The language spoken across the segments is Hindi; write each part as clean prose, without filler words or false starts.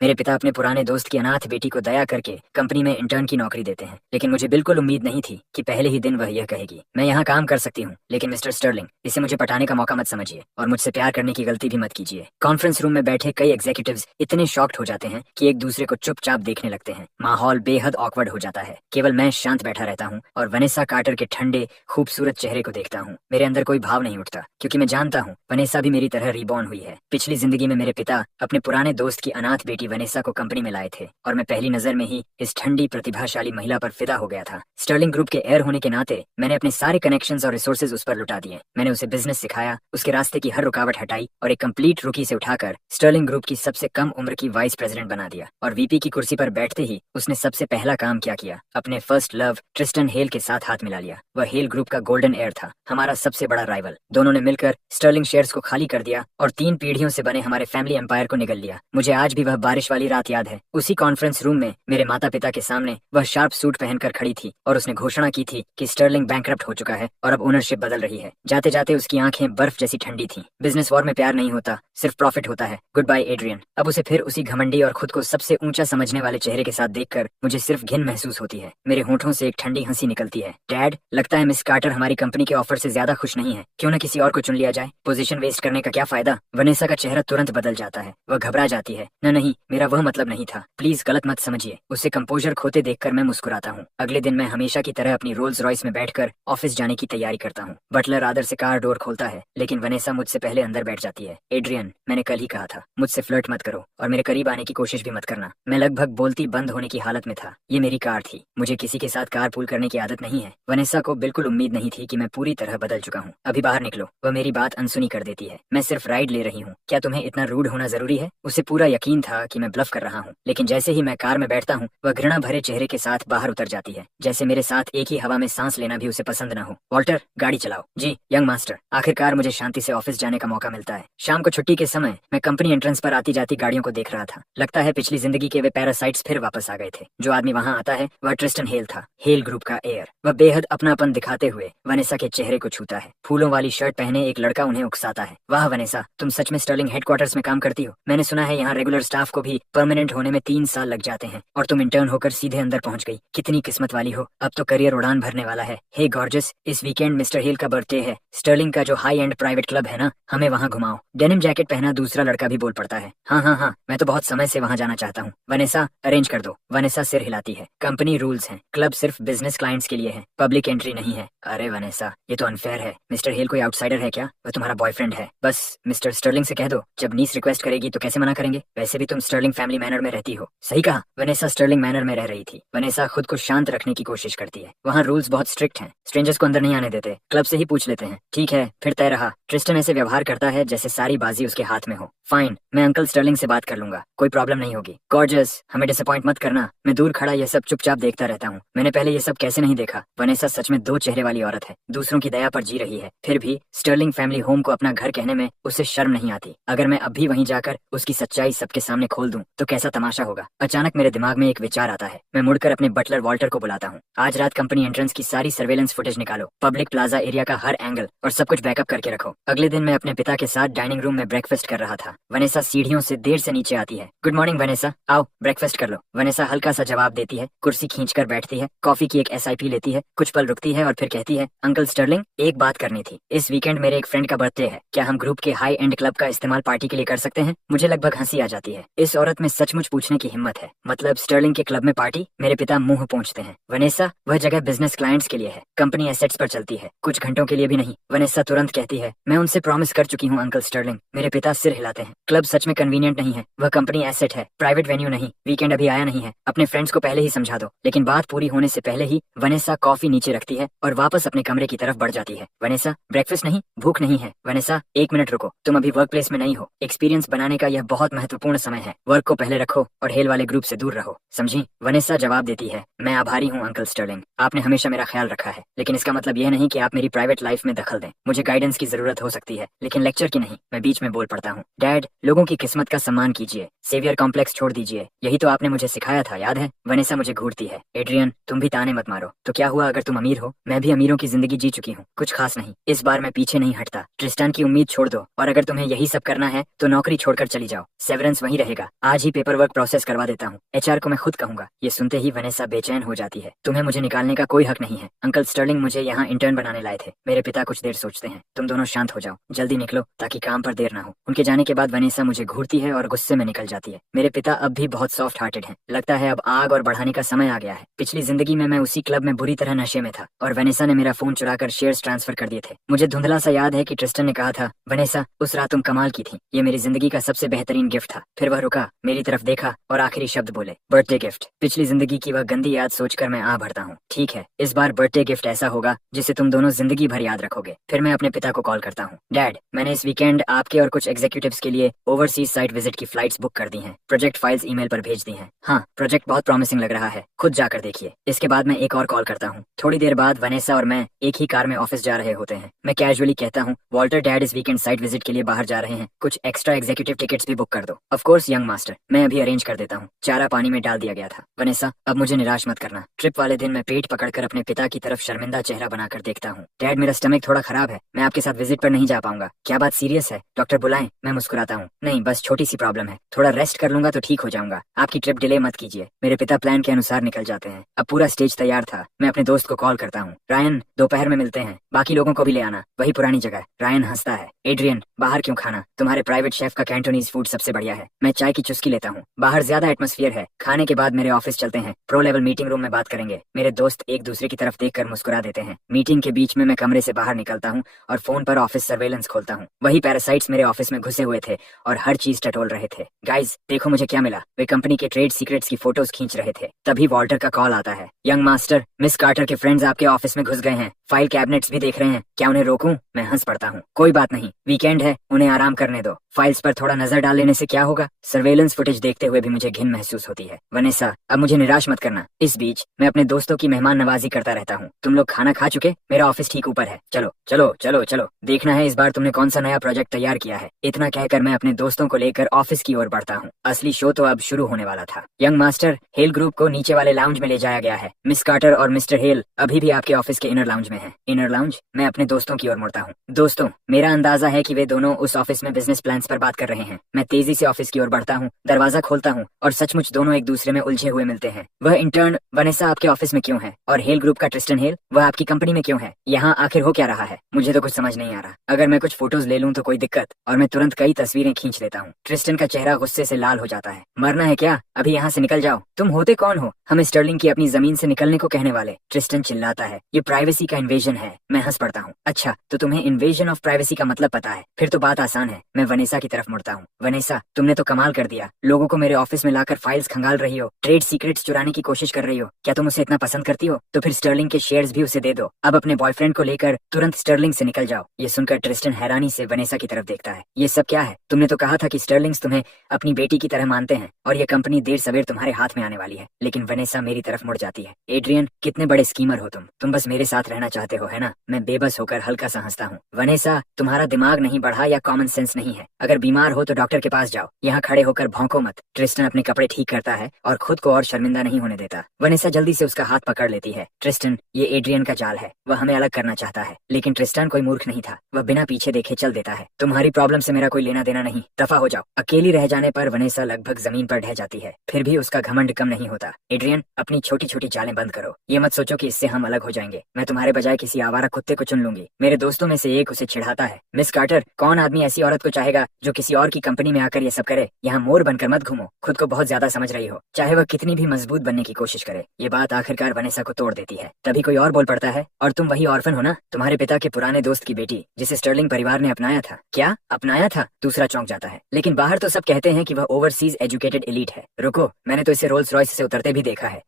मेरे पिता अपने पुराने दोस्त की अनाथ बेटी को दया करके कंपनी में इंटर्न की नौकरी देते हैं, लेकिन मुझे बिल्कुल उम्मीद नहीं थी कि पहले ही दिन वह यह कहेगी, मैं यहाँ काम कर सकती हूँ, लेकिन मिस्टर स्टर्लिंग, इसे मुझे पटाने का मौका मत समझिए और मुझसे प्यार करने की गलती भी मत कीजिए। कॉन्फ्रेंस रूम में बैठे कई एग्जीक्यूटिव्स इतने शॉक्ड हो जाते हैं कि एक दूसरे को चुपचाप देखने लगते हैं। माहौल बेहद ऑकवर्ड हो जाता है। केवल मैं शांत बैठा रहता हूँ और वनेसा कार्टर के ठंडे खूबसूरत चेहरे को देखता हूँ। मेरे अंदर कोई भाव नहीं उठता, क्योंकि मैं जानता हूँ वनेसा भी मेरी तरह रिबॉर्न हुई है। पिछली जिंदगी में मेरे पिता अपने पुराने दोस्त की अनाथ बेटी वनेसा को कंपनी में लाए थे और मैं पहली नजर में ही इस ठंडी प्रतिभाशाली महिला पर फिदा हो गया था। स्टर्लिंग ग्रुप के एयर होने के नाते मैंने अपने सारे कनेक्शंस और रिसोर्सेज उस पर लुटा दिए। मैंने उसे बिजनेस सिखाया, उसके रास्ते की हर रुकावट हटाई और एक कंप्लीट रुकी से उठाकर स्टर्लिंग ग्रुप की सबसे कम उम्र की वाइस प्रेसिडेंट बना दिया। और वीपी की कुर्सी पर बैठते ही उसने सबसे पहला काम क्या किया, अपने फर्स्ट लव ट्रिस्टन हेल के साथ हाथ मिला लिया। वह हेल ग्रुप का गोल्डन एयर था, हमारा सबसे बड़ा राइवल। दोनों ने मिलकर स्टर्लिंग शेयर्स को खाली कर दिया और 3 पीढ़ियों से बने हमारे फैमिली एम्पायर को निगल लिया। मुझे आज भी वह बारिश वाली रात याद है। उसी कॉन्फ्रेंस रूम में मेरे माता पिता के सामने वह शार्प सूट पहनकर खड़ी थी और उसने घोषणा की थी कि स्टर्लिंग बैंकरप्ट हो चुका है और अब ओनरशिप बदल रही है। जाते जाते उसकी आंखें बर्फ जैसी ठंडी थीं। बिजनेस वॉर में प्यार नहीं होता, सिर्फ प्रॉफिट होता है। Goodbye Adrian. अब उसे फिर उसी घमंडी और खुद को सबसे ऊंचा समझने वाले चेहरे के साथ देखकर मुझे सिर्फ घिन महसूस होती है। मेरे होठों से एक ठंडी हंसी निकलती है। डैड, लगता है मिस कार्टर हमारी कंपनी के ऑफर से ज्यादा खुश नहीं है। क्यों न किसी और को चुन लिया जाए? पोजीशन वेस्ट करने का क्या फायदा? वनेसा का चेहरा तुरंत बदल जाता है। वह घबरा जाती है। नहीं, मेरा वह मतलब नहीं था, प्लीज गलत मत समझिए। उसे कंपोजर खोते देखकर मैं मुस्कुराता हूँ। अगले दिन मैं हमेशा की तरह अपनी रोल्स रॉयस में बैठकर ऑफिस जाने की तैयारी करता हूँ। बटलर आदर से कार डोर खोलता है, लेकिन वनेसा मुझसे पहले अंदर बैठ जाती है। एड्रियन, मैंने कल ही कहा था, मुझसे फ्लर्ट मत करो और मेरे करीब आने की कोशिश भी मत करना। मैं लगभग बोलती बंद होने की हालत में था। ये मेरी कार थी, मुझे किसी के साथ कार पूल करने की आदत नहीं है। वनेसा को बिल्कुल उम्मीद नहीं थी कि मैं पूरी तरह बदल चुका हूँ। अभी बाहर निकलो। वह मेरी बात अनसुनी कर देती है। मैं सिर्फ राइड ले रही हूँ, क्या तुम्हें इतना रूड होना जरूरी है? उसे पूरा यकीन था कि मैं ब्लफ कर रहा हूँ, लेकिन जैसे ही मैं कार में बैठता हूँ वह घृणा भरे चेहरे के साथ बाहर उतर जाती है, जैसे मेरे साथ एक ही हवा में सांस लेना भी उसे पसंद न हो। वॉल्टर, गाड़ी चलाओ। जी यंग मास्टर। आखिरकार मुझे शांति से ऑफिस जाने का मौका मिलता है। शाम को छुट्टी के समय मैं कंपनी एंट्रेंस पर आती जाती गाड़ियों को देख रहा था। लगता है पिछली जिंदगी के वे पैरासाइट्स फिर वापस आ गए थे। जो आदमी वहाँ आता है वह ट्रिस्टन हेल था, हेल ग्रुप का एयर। वह बेहद अपनापन दिखाते हुए वनेसा के चेहरे को छूता है। फूलों वाली शर्ट पहने एक लड़का उन्हें उकसाता है। वाह वनेसा, तुम सच में स्टर्लिंग हेडक्वार्टर्स में काम करती हो? मैंने सुना है यहाँ रेगुलर स्टाफ को भी परमानेंट होने में 3 साल लग जाते हैं और तुम इंटर्न होकर सीधे अंदर पहुंच गई। कितनी किस्मत वाली हो, अब तो करियर उड़ान भरने वाला है। हे गॉर्जस, इस वीकेंड मिस्टर हेल का बर्थडे है। स्टर्लिंग का जो हाई एंड प्राइवेट क्लब है ना, हमें वहाँ घुमाओ। डेनिम जैकेट पहना दूसरा लड़का भी बोल पड़ता है। हाँ हाँ हाँ, मैं तो बहुत समय से वहाँ जाना चाहता हूँ। वनेसा, अरेंज कर दो। वनेसा सिर हिलाती है। कंपनी रूल्स हैं, क्लब सिर्फ बिजनेस क्लाइंट्स के लिए है, पब्लिक एंट्री नहीं है। अरे वनेसा, ये तो अनफेयर है। मिस्टर हेल कोई आउटसाइडर है क्या? वह तुम्हारा बॉयफ्रेंड है। बस मिस्टर स्टर्लिंग से कह दो, जब नीस रिक्वेस्ट करेगी तो कैसे मना करेंगे? वैसे भी तुम स्टर्लिंग फैमिली मैनर में रहती हो। सही कहा। वनेसा स्टर्लिंग मैनर में रह रही थी। वनेसा खुद को शांत रखने की कोशिश करती है। वहाँ रूल्स बहुत स्ट्रिक्ट हैं, स्ट्रेंजर्स को अंदर नहीं आने देते, क्लब से ही पूछ लेते हैं। ठीक है, फिर तय रहा। ट्रिस्टन ऐसे व्यवहार करता है जैसे सारी बाजी उसके हाथ में हो। फाइन, मैं अंकल स्टर्लिंग से बात कर लूंगा, कोई प्रॉब्लम नहीं होगी। गॉर्जस, हमें डिसअपॉइंट मत करना। मैं दूर खड़ा यह सब चुपचाप देखता रहता हूँ। मैंने पहले ये सब कैसे नहीं देखा? वनेसा सच में 2 चेहरे वाली औरत है, दूसरों की दया पर जी रही है, फिर भी स्टर्लिंग फैमिली होम को अपना घर कहने में उसे शर्म नहीं आती। अगर मैं अब भी वहीं जाकर उसकी सच्चाई सबके सामने खोल दूं तो कैसा तमाशा होगा। अचानक मेरे दिमाग में एक विचार आता है। मैं मुड़कर अपने बटलर वॉल्टर को बुलाता हूँ। आज रात कंपनी एंट्रेंस की सारी सर्वेलेंस फुटेज निकालो, पब्लिक प्लाजा एरिया का हर एंगल और सब कुछ बैकअप करके रखो। अगले दिन मैं अपने पिता के साथ डाइनिंग रूम में ब्रेकफास्ट कर रहा था। वनेसा सीढ़ियों से देर से नीचे आती है। गुड मॉर्निंग वनेसा, आओ ब्रेकफास्ट कर लो। वनेसा हल्का सा जवाब देती है, कुर्सी खींचकर बैठती है, कॉफी की एक SIP लेती है, कुछ पल रुकती है और फिर कहती है, अंकल स्टर्लिंग, एक बात करनी थी। इस वीकेंड मेरे एक फ्रेंड का बर्थडे है, क्या हम ग्रुप के हाई एंड क्लब का इस्तेमाल पार्टी के लिए कर सकते हैं? मुझे लगभग हंसी आ जाती है। इस औरत में सचमुच पूछने की हिम्मत है। मतलब स्टर्लिंग के क्लब में पार्टी? मेरे पिता मुंह पोंछते हैं। वनेसा, वह जगह बिजनेस क्लाइंट्स के लिए है, कंपनी एसेट्स पर चलती है, कुछ घंटों के लिए भी नहीं। वनेसा तुरंत कहती है, मैं उनसे प्रॉमिस कर चुकी हूँ अंकल स्टर्लिंग। मेरे पिता सिर हिलाते हैं। क्लब सच में कन्वीनियंट नहीं है, वह कंपनी एसेट है, प्राइवेट वेन्यू नहीं। वीकेंड अभी आया नहीं है, अपने फ्रेंड्स को पहले ही समझा दो। लेकिन बात पूरी होने से पहले ही वनेसा कॉफी नीचे रखती है और वापस अपने कमरे की तरफ बढ़ जाती है। वनेसा, ब्रेकफास्ट नहीं, भूख नहीं है। वनेसा, 1 मिनट रुको, तुम अभी वर्क प्लेस में नहीं हो। एक्सपीरियंस बनाने का यह बहुत महत्वपूर्ण समय है। वर्क को पहले रखो और हेल वाले ग्रुप से दूर रहो, समझी? वनेसा जवाब देती है, मैं आभारी हूँ अंकल स्टर्लिंग, आपने हमेशा मेरा ख्याल रखा है, लेकिन इसका मतलब यह नहीं कि आप मेरी प्राइवेट लाइफ में दखल दें। मुझे गाइडेंस की जरूरत हो सकती है, लेकिन लेक्चर की नहीं। मैं बीच में बोल पड़ता हूँ। डैड, लोगों की किस्मत का सम्मान कीजिए, सेवियर कॉम्प्लेक्स छोड़ दीजिए, यही तो आपने मुझे सिखाया था, याद है? वनेसा मुझे घूरती है। एड्रियन, तुम भी ताने मत मारो। तो क्या हुआ अगर तुम अमीर हो? मैं भी अमीरों की जिंदगी जी चुकी हूँ, कुछ खास नहीं। इस बार मैं पीछे नहीं हटता। ट्रिस्टान की उम्मीद छोड़ दो और अगर तुम्हें यही सब करना है तो नौकरी छोड़कर चली जाओ, सेवरेंस वहीं रहेगा। आज ही पेपर वर्क प्रोसेस करवा देता हूँ। एचआर को मैं खुद कहूंगा। ये सुनते ही वनेसा बेचैन हो जाती है। तुम्हें मुझे निकालने का कोई हक नहीं है। अंकल स्टर्लिंग मुझे यहाँ इंटर्न बनाने लाए थे। मेरे पिता कुछ देर सोचते हैं। तुम दोनों शांत हो जाओ, जल्दी निकलो ताकि काम पर देर ना हो। उनके जाने के बाद वनेसा मुझे घूरती है और गुस्से में निकल जाती है। मेरे पिता अब भी बहुत सॉफ्ट हार्टेड हैं। लगता है अब आग और बढ़ाने का समय आ गया है। पिछली जिंदगी में मैं उसी क्लब में बुरी तरह नशे में था और वनेसा ने मेरा फोन चुराकर शेयर्स ट्रांसफर कर दिए थे। मुझे धुंधला सा याद है कि ट्रिस्टन ने कहा था, वनेसा उस रात तुम कमाल की थी, ये मेरी जिंदगी का सबसे बेहतरीन गिफ्ट था। फिर वह रुका, मेरी तरफ देखा और आखिरी शब्द बोले, बर्थडे गिफ्ट। पिछली जिंदगी की वह गंदी याद सोचकर मैं आ भरता हूँ। ठीक है, इस बार बर्थडे गिफ्ट ऐसा होगा जिसे तुम दोनों जिंदगी भर याद रखोगे। फिर मैं अपने पिता को कॉल करता हूँ। डैड, मैंने इस वीकेंड आपके और कुछ एग्जीक्यूटिव्स के लिए ओवरसीज साइट विजिट की फ्लाइट्स बुक कर दी हैं। प्रोजेक्ट फाइल्स ईमेल पर भेज दी हैं। हाँ, प्रोजेक्ट बहुत प्रॉमिसिंग लग रहा है, खुद जाकर देखिए। इसके बाद मैं एक और कॉल करता हूँ। थोड़ी देर बाद वनेसा और मैं एक ही कार में ऑफिस जा रहे होते हैं। मैं कैजुअली कहता हूँ, वॉल्टर डैड इस वीकेंड साइट विजिट के लिए बाहर जा रहे हैं, कुछ एक्स्ट्रा एग्जीक्यूटिव टिकट्स भी बुक कर दो। ऑफ कोर्स यंग मास्टर, मैं अभी अरेंज कर देता हूँ। चारा पानी में डाल दिया गया था। वनेसा, अब मुझे निराश मत करना। ट्रिप वाले दिन मैं पेट पकड़कर अपने पिता की तरफ शर्मिंदा चेहरा बनाकर देखता हूँ। डैड, मेरा स्टमक थोड़ा खराब है, मैं आपके साथ विजिट पर नहीं जा पाऊंगा। क्या बात सीरियस है? डॉक्टर बुलाएं? मैं मुस्कुराता हूँ। नहीं, बस छोटी सी प्रॉब्लम है, थोड़ा रेस्ट कर लूंगा तो ठीक हो जाऊंगा। आपकी ट्रिप डिले मत कीजिए। मेरे पिता प्लान के अनुसार निकल जाते हैं। अब पूरा स्टेज तैयार था। मैं अपने दोस्त को कॉल करता हूँ। रायन, दोपहर में मिलते हैं, बाकी लोगों को भी ले आना, वही पुरानी जगह। रायन हंसता है। एड्रियन, बाहर क्यों खाना, तुम्हारे प्राइवेट शेफ का कैंटोनीज फूड सबसे बढ़िया है। मैं चाय की चुस्की लेता हूँ। बाहर ज्यादा एटमॉस्फेयर है। खाने के बाद मेरे ऑफिस चलते हैं, प्रो लेवल मीटिंग रूम में बात करेंगे। मेरे दोस्त एक दूसरे की तरफ देखकर मुस्कुरा देते हैं। मीटिंग के बीच में मैं कमरे से बाहर निकलता हूँ और फोन पर ऑफिस सर्वेलेंस खोलता हूँ। वही पैरासाइट्स मेरे ऑफिस में घुसे हुए थे और हर चीज टटोल रहे थे। गाइज, देखो मुझे क्या मिला। वे कंपनी के ट्रेड सीक्रेट्स की फोटोज खींच रहे थे। तभी वॉल्टर का कॉल आता है। यंग मास्टर, मिस कार्टर के फ्रेंड्स आपके ऑफिस में घुस गए हैं, फाइल कैबिनेट्स भी देख रहे हैं, क्या उन्हें रोकूं? मैं हंस पड़ता हूँ। कोई बात नहीं, वीकेंड है, उन्हें आराम करने दो। फाइल्स पर थोड़ा नजर डाल लेने से क्या होगा? सर्वेलेंस फुटेज देखते हुए भी मुझे घिन महसूस होती है। वनेसा, अब मुझे निराश मत करना। इस बीच मैं अपने दोस्तों की मेहमान नवाजी करता रहता हूँ। तुम लोग खाना खा चुके? मेरा ऑफिस ठीक ऊपर है, चलो चलो चलो चलो, देखना है इस बार तुमने कौन सा नया प्रोजेक्ट तैयार किया है। इतना कहकर मैं अपने दोस्तों को लेकर ऑफिस की ओर बढ़ता हूँ। असली शो तो अब शुरू होने वाला था। यंग मास्टर, हेल ग्रुप को नीचे वाले लाउंज में ले जाया गया है। मिस कार्टर और मिस्टर हेल अभी भी आपके ऑफिस के इनर लाउंज में हैं। Inner lounge? मैं अपने दोस्तों की ओर मुड़ता हूँ। दोस्तों, मेरा अंदाजा है कि वे दोनों उस ऑफिस में बिजनेस प्लान्स पर बात कर रहे हैं। मैं तेजी से ऑफिस की ओर बढ़ता हूँ, दरवाजा खोलता हूँ और सचमुच दोनों एक दूसरे में उलझे हुए मिलते हैं। वह इंटर्न वनेसा आपके ऑफिस में क्यों है? और हेल ग्रुप का ट्रिस्टन हेल, वह आपकी कंपनी में क्यों है? यहाँ आखिर हो क्या रहा है? मुझे तो कुछ समझ नहीं आ रहा। अगर मैं कुछ फोटोज ले लूँ तो कोई दिक्कत? और मैं तुरंत कई तस्वीरें खींच लेता हूँ। ट्रिस्टन का चेहरा गुस्से से लाल हो जाता है। मरना है क्या? अभी यहाँ से निकल जाओ। तुम होते कौन हो हमें स्टर्लिंग की अपनी जमीन से निकलने को कहने वाले? ट्रिस्टन चिल्लाता है, ये प्राइवेसी का इन्वेजन है। मैं हंस पड़ता हूँ। अच्छा, तो तुम्हें इन्वेजन ऑफ प्राइवेसी का मतलब पता है? फिर तो बात आसान है। मैं वनेसा की तरफ मुड़ता हूँ। वनेसा, तुमने तो कमाल कर दिया। लोगों को मेरे ऑफिस में लाकर फाइल्स खंगाल रही हो, ट्रेड सीक्रेट्स चुराने की कोशिश कर रही हो। क्या तुम उसे इतना पसंद करती हो? तो फिर स्टर्लिंग के शेयर्स भी उसे दे दो। अब अपने बॉयफ्रेंड को लेकर तुरंत स्टर्लिंग से निकल जाओ। ये सुनकर ट्रिस्टन हैरानी से वनेसा की तरफ देखता है। ये सब क्या है? तुमने तो कहा था कि स्टर्लिंग्स तुम्हें अपनी बेटी की तरह मानते हैं और ये कंपनी देर सवेर तुम्हारे हाथ में आने वाली है। लेकिन वनेसा मेरी तरफ मुड़ जाती है। एड्रियन, कितने बड़े स्कीमर हो तुम बस मेरे साथ रहना चाहते हो, है ना? मैं बेबस होकर हल्का सा हंसता हूँ। वनेसा, तुम्हारा दिमाग नहीं बढ़ा या कॉमन सेंस नहीं है? अगर बीमार हो तो डॉक्टर के पास जाओ, यहाँ खड़े होकर भौंको मत। ट्रिस्टन अपने कपड़े ठीक करता है और खुद को और शर्मिंदा नहीं होने देता। वनेसा जल्दी से उसका हाथ पकड़ लेती है। ट्रिस्टन, ये एड्रियन का जाल है, वह हमें अलग करना चाहता है। लेकिन ट्रिस्टन कोई मूर्ख नहीं था, वह बिना पीछे देखे चल देता है। तुम्हारी प्रॉब्लम से मेरा कोई लेना देना नहीं, दफा हो जाओ। अकेली रह जाने पर वनेसा लगभग जमीन पर ढह जाती है। फिर भी उसका घमंड कम नहीं होता। एड्रियन, अपनी छोटी छोटी चालें बंद करो। ये मत सोचो कि इससे हम अलग हो जाएंगे। मैं तुम्हारे बजाय किसी आवारा कुत्ते को चुन लूंगी। मेरे दोस्तों में से एक उसे चिढ़ाता है। मिस कार्टर, कौन आदमी ऐसी औरत को चाहेगा जो किसी और की कंपनी में आकर ये सब करे? यहाँ मोर बनकर मत घूमो, खुद को बहुत ज्यादा समझ रही हो, चाहे वह कितनी भी मजबूत बनने की कोशिश करे। ये बात आखिरकार वनेसा को तोड़ देती है। तभी कोई और बोल पड़ता है, और तुम वही ऑर्फन हो ना, तुम्हारे पिता के पुराने दोस्त की बेटी, जिसे स्टर्लिंग परिवार ने अपनाया था। क्या अपनाया था? दूसरा चौंक जाता है। लेकिन बाहर तो सब कहते हैं कि वह ओवरसीज एजुकेटेड एलीट है। रुको, मैंने तो इसे रोल्स रॉयस से उतरते भी देखा है।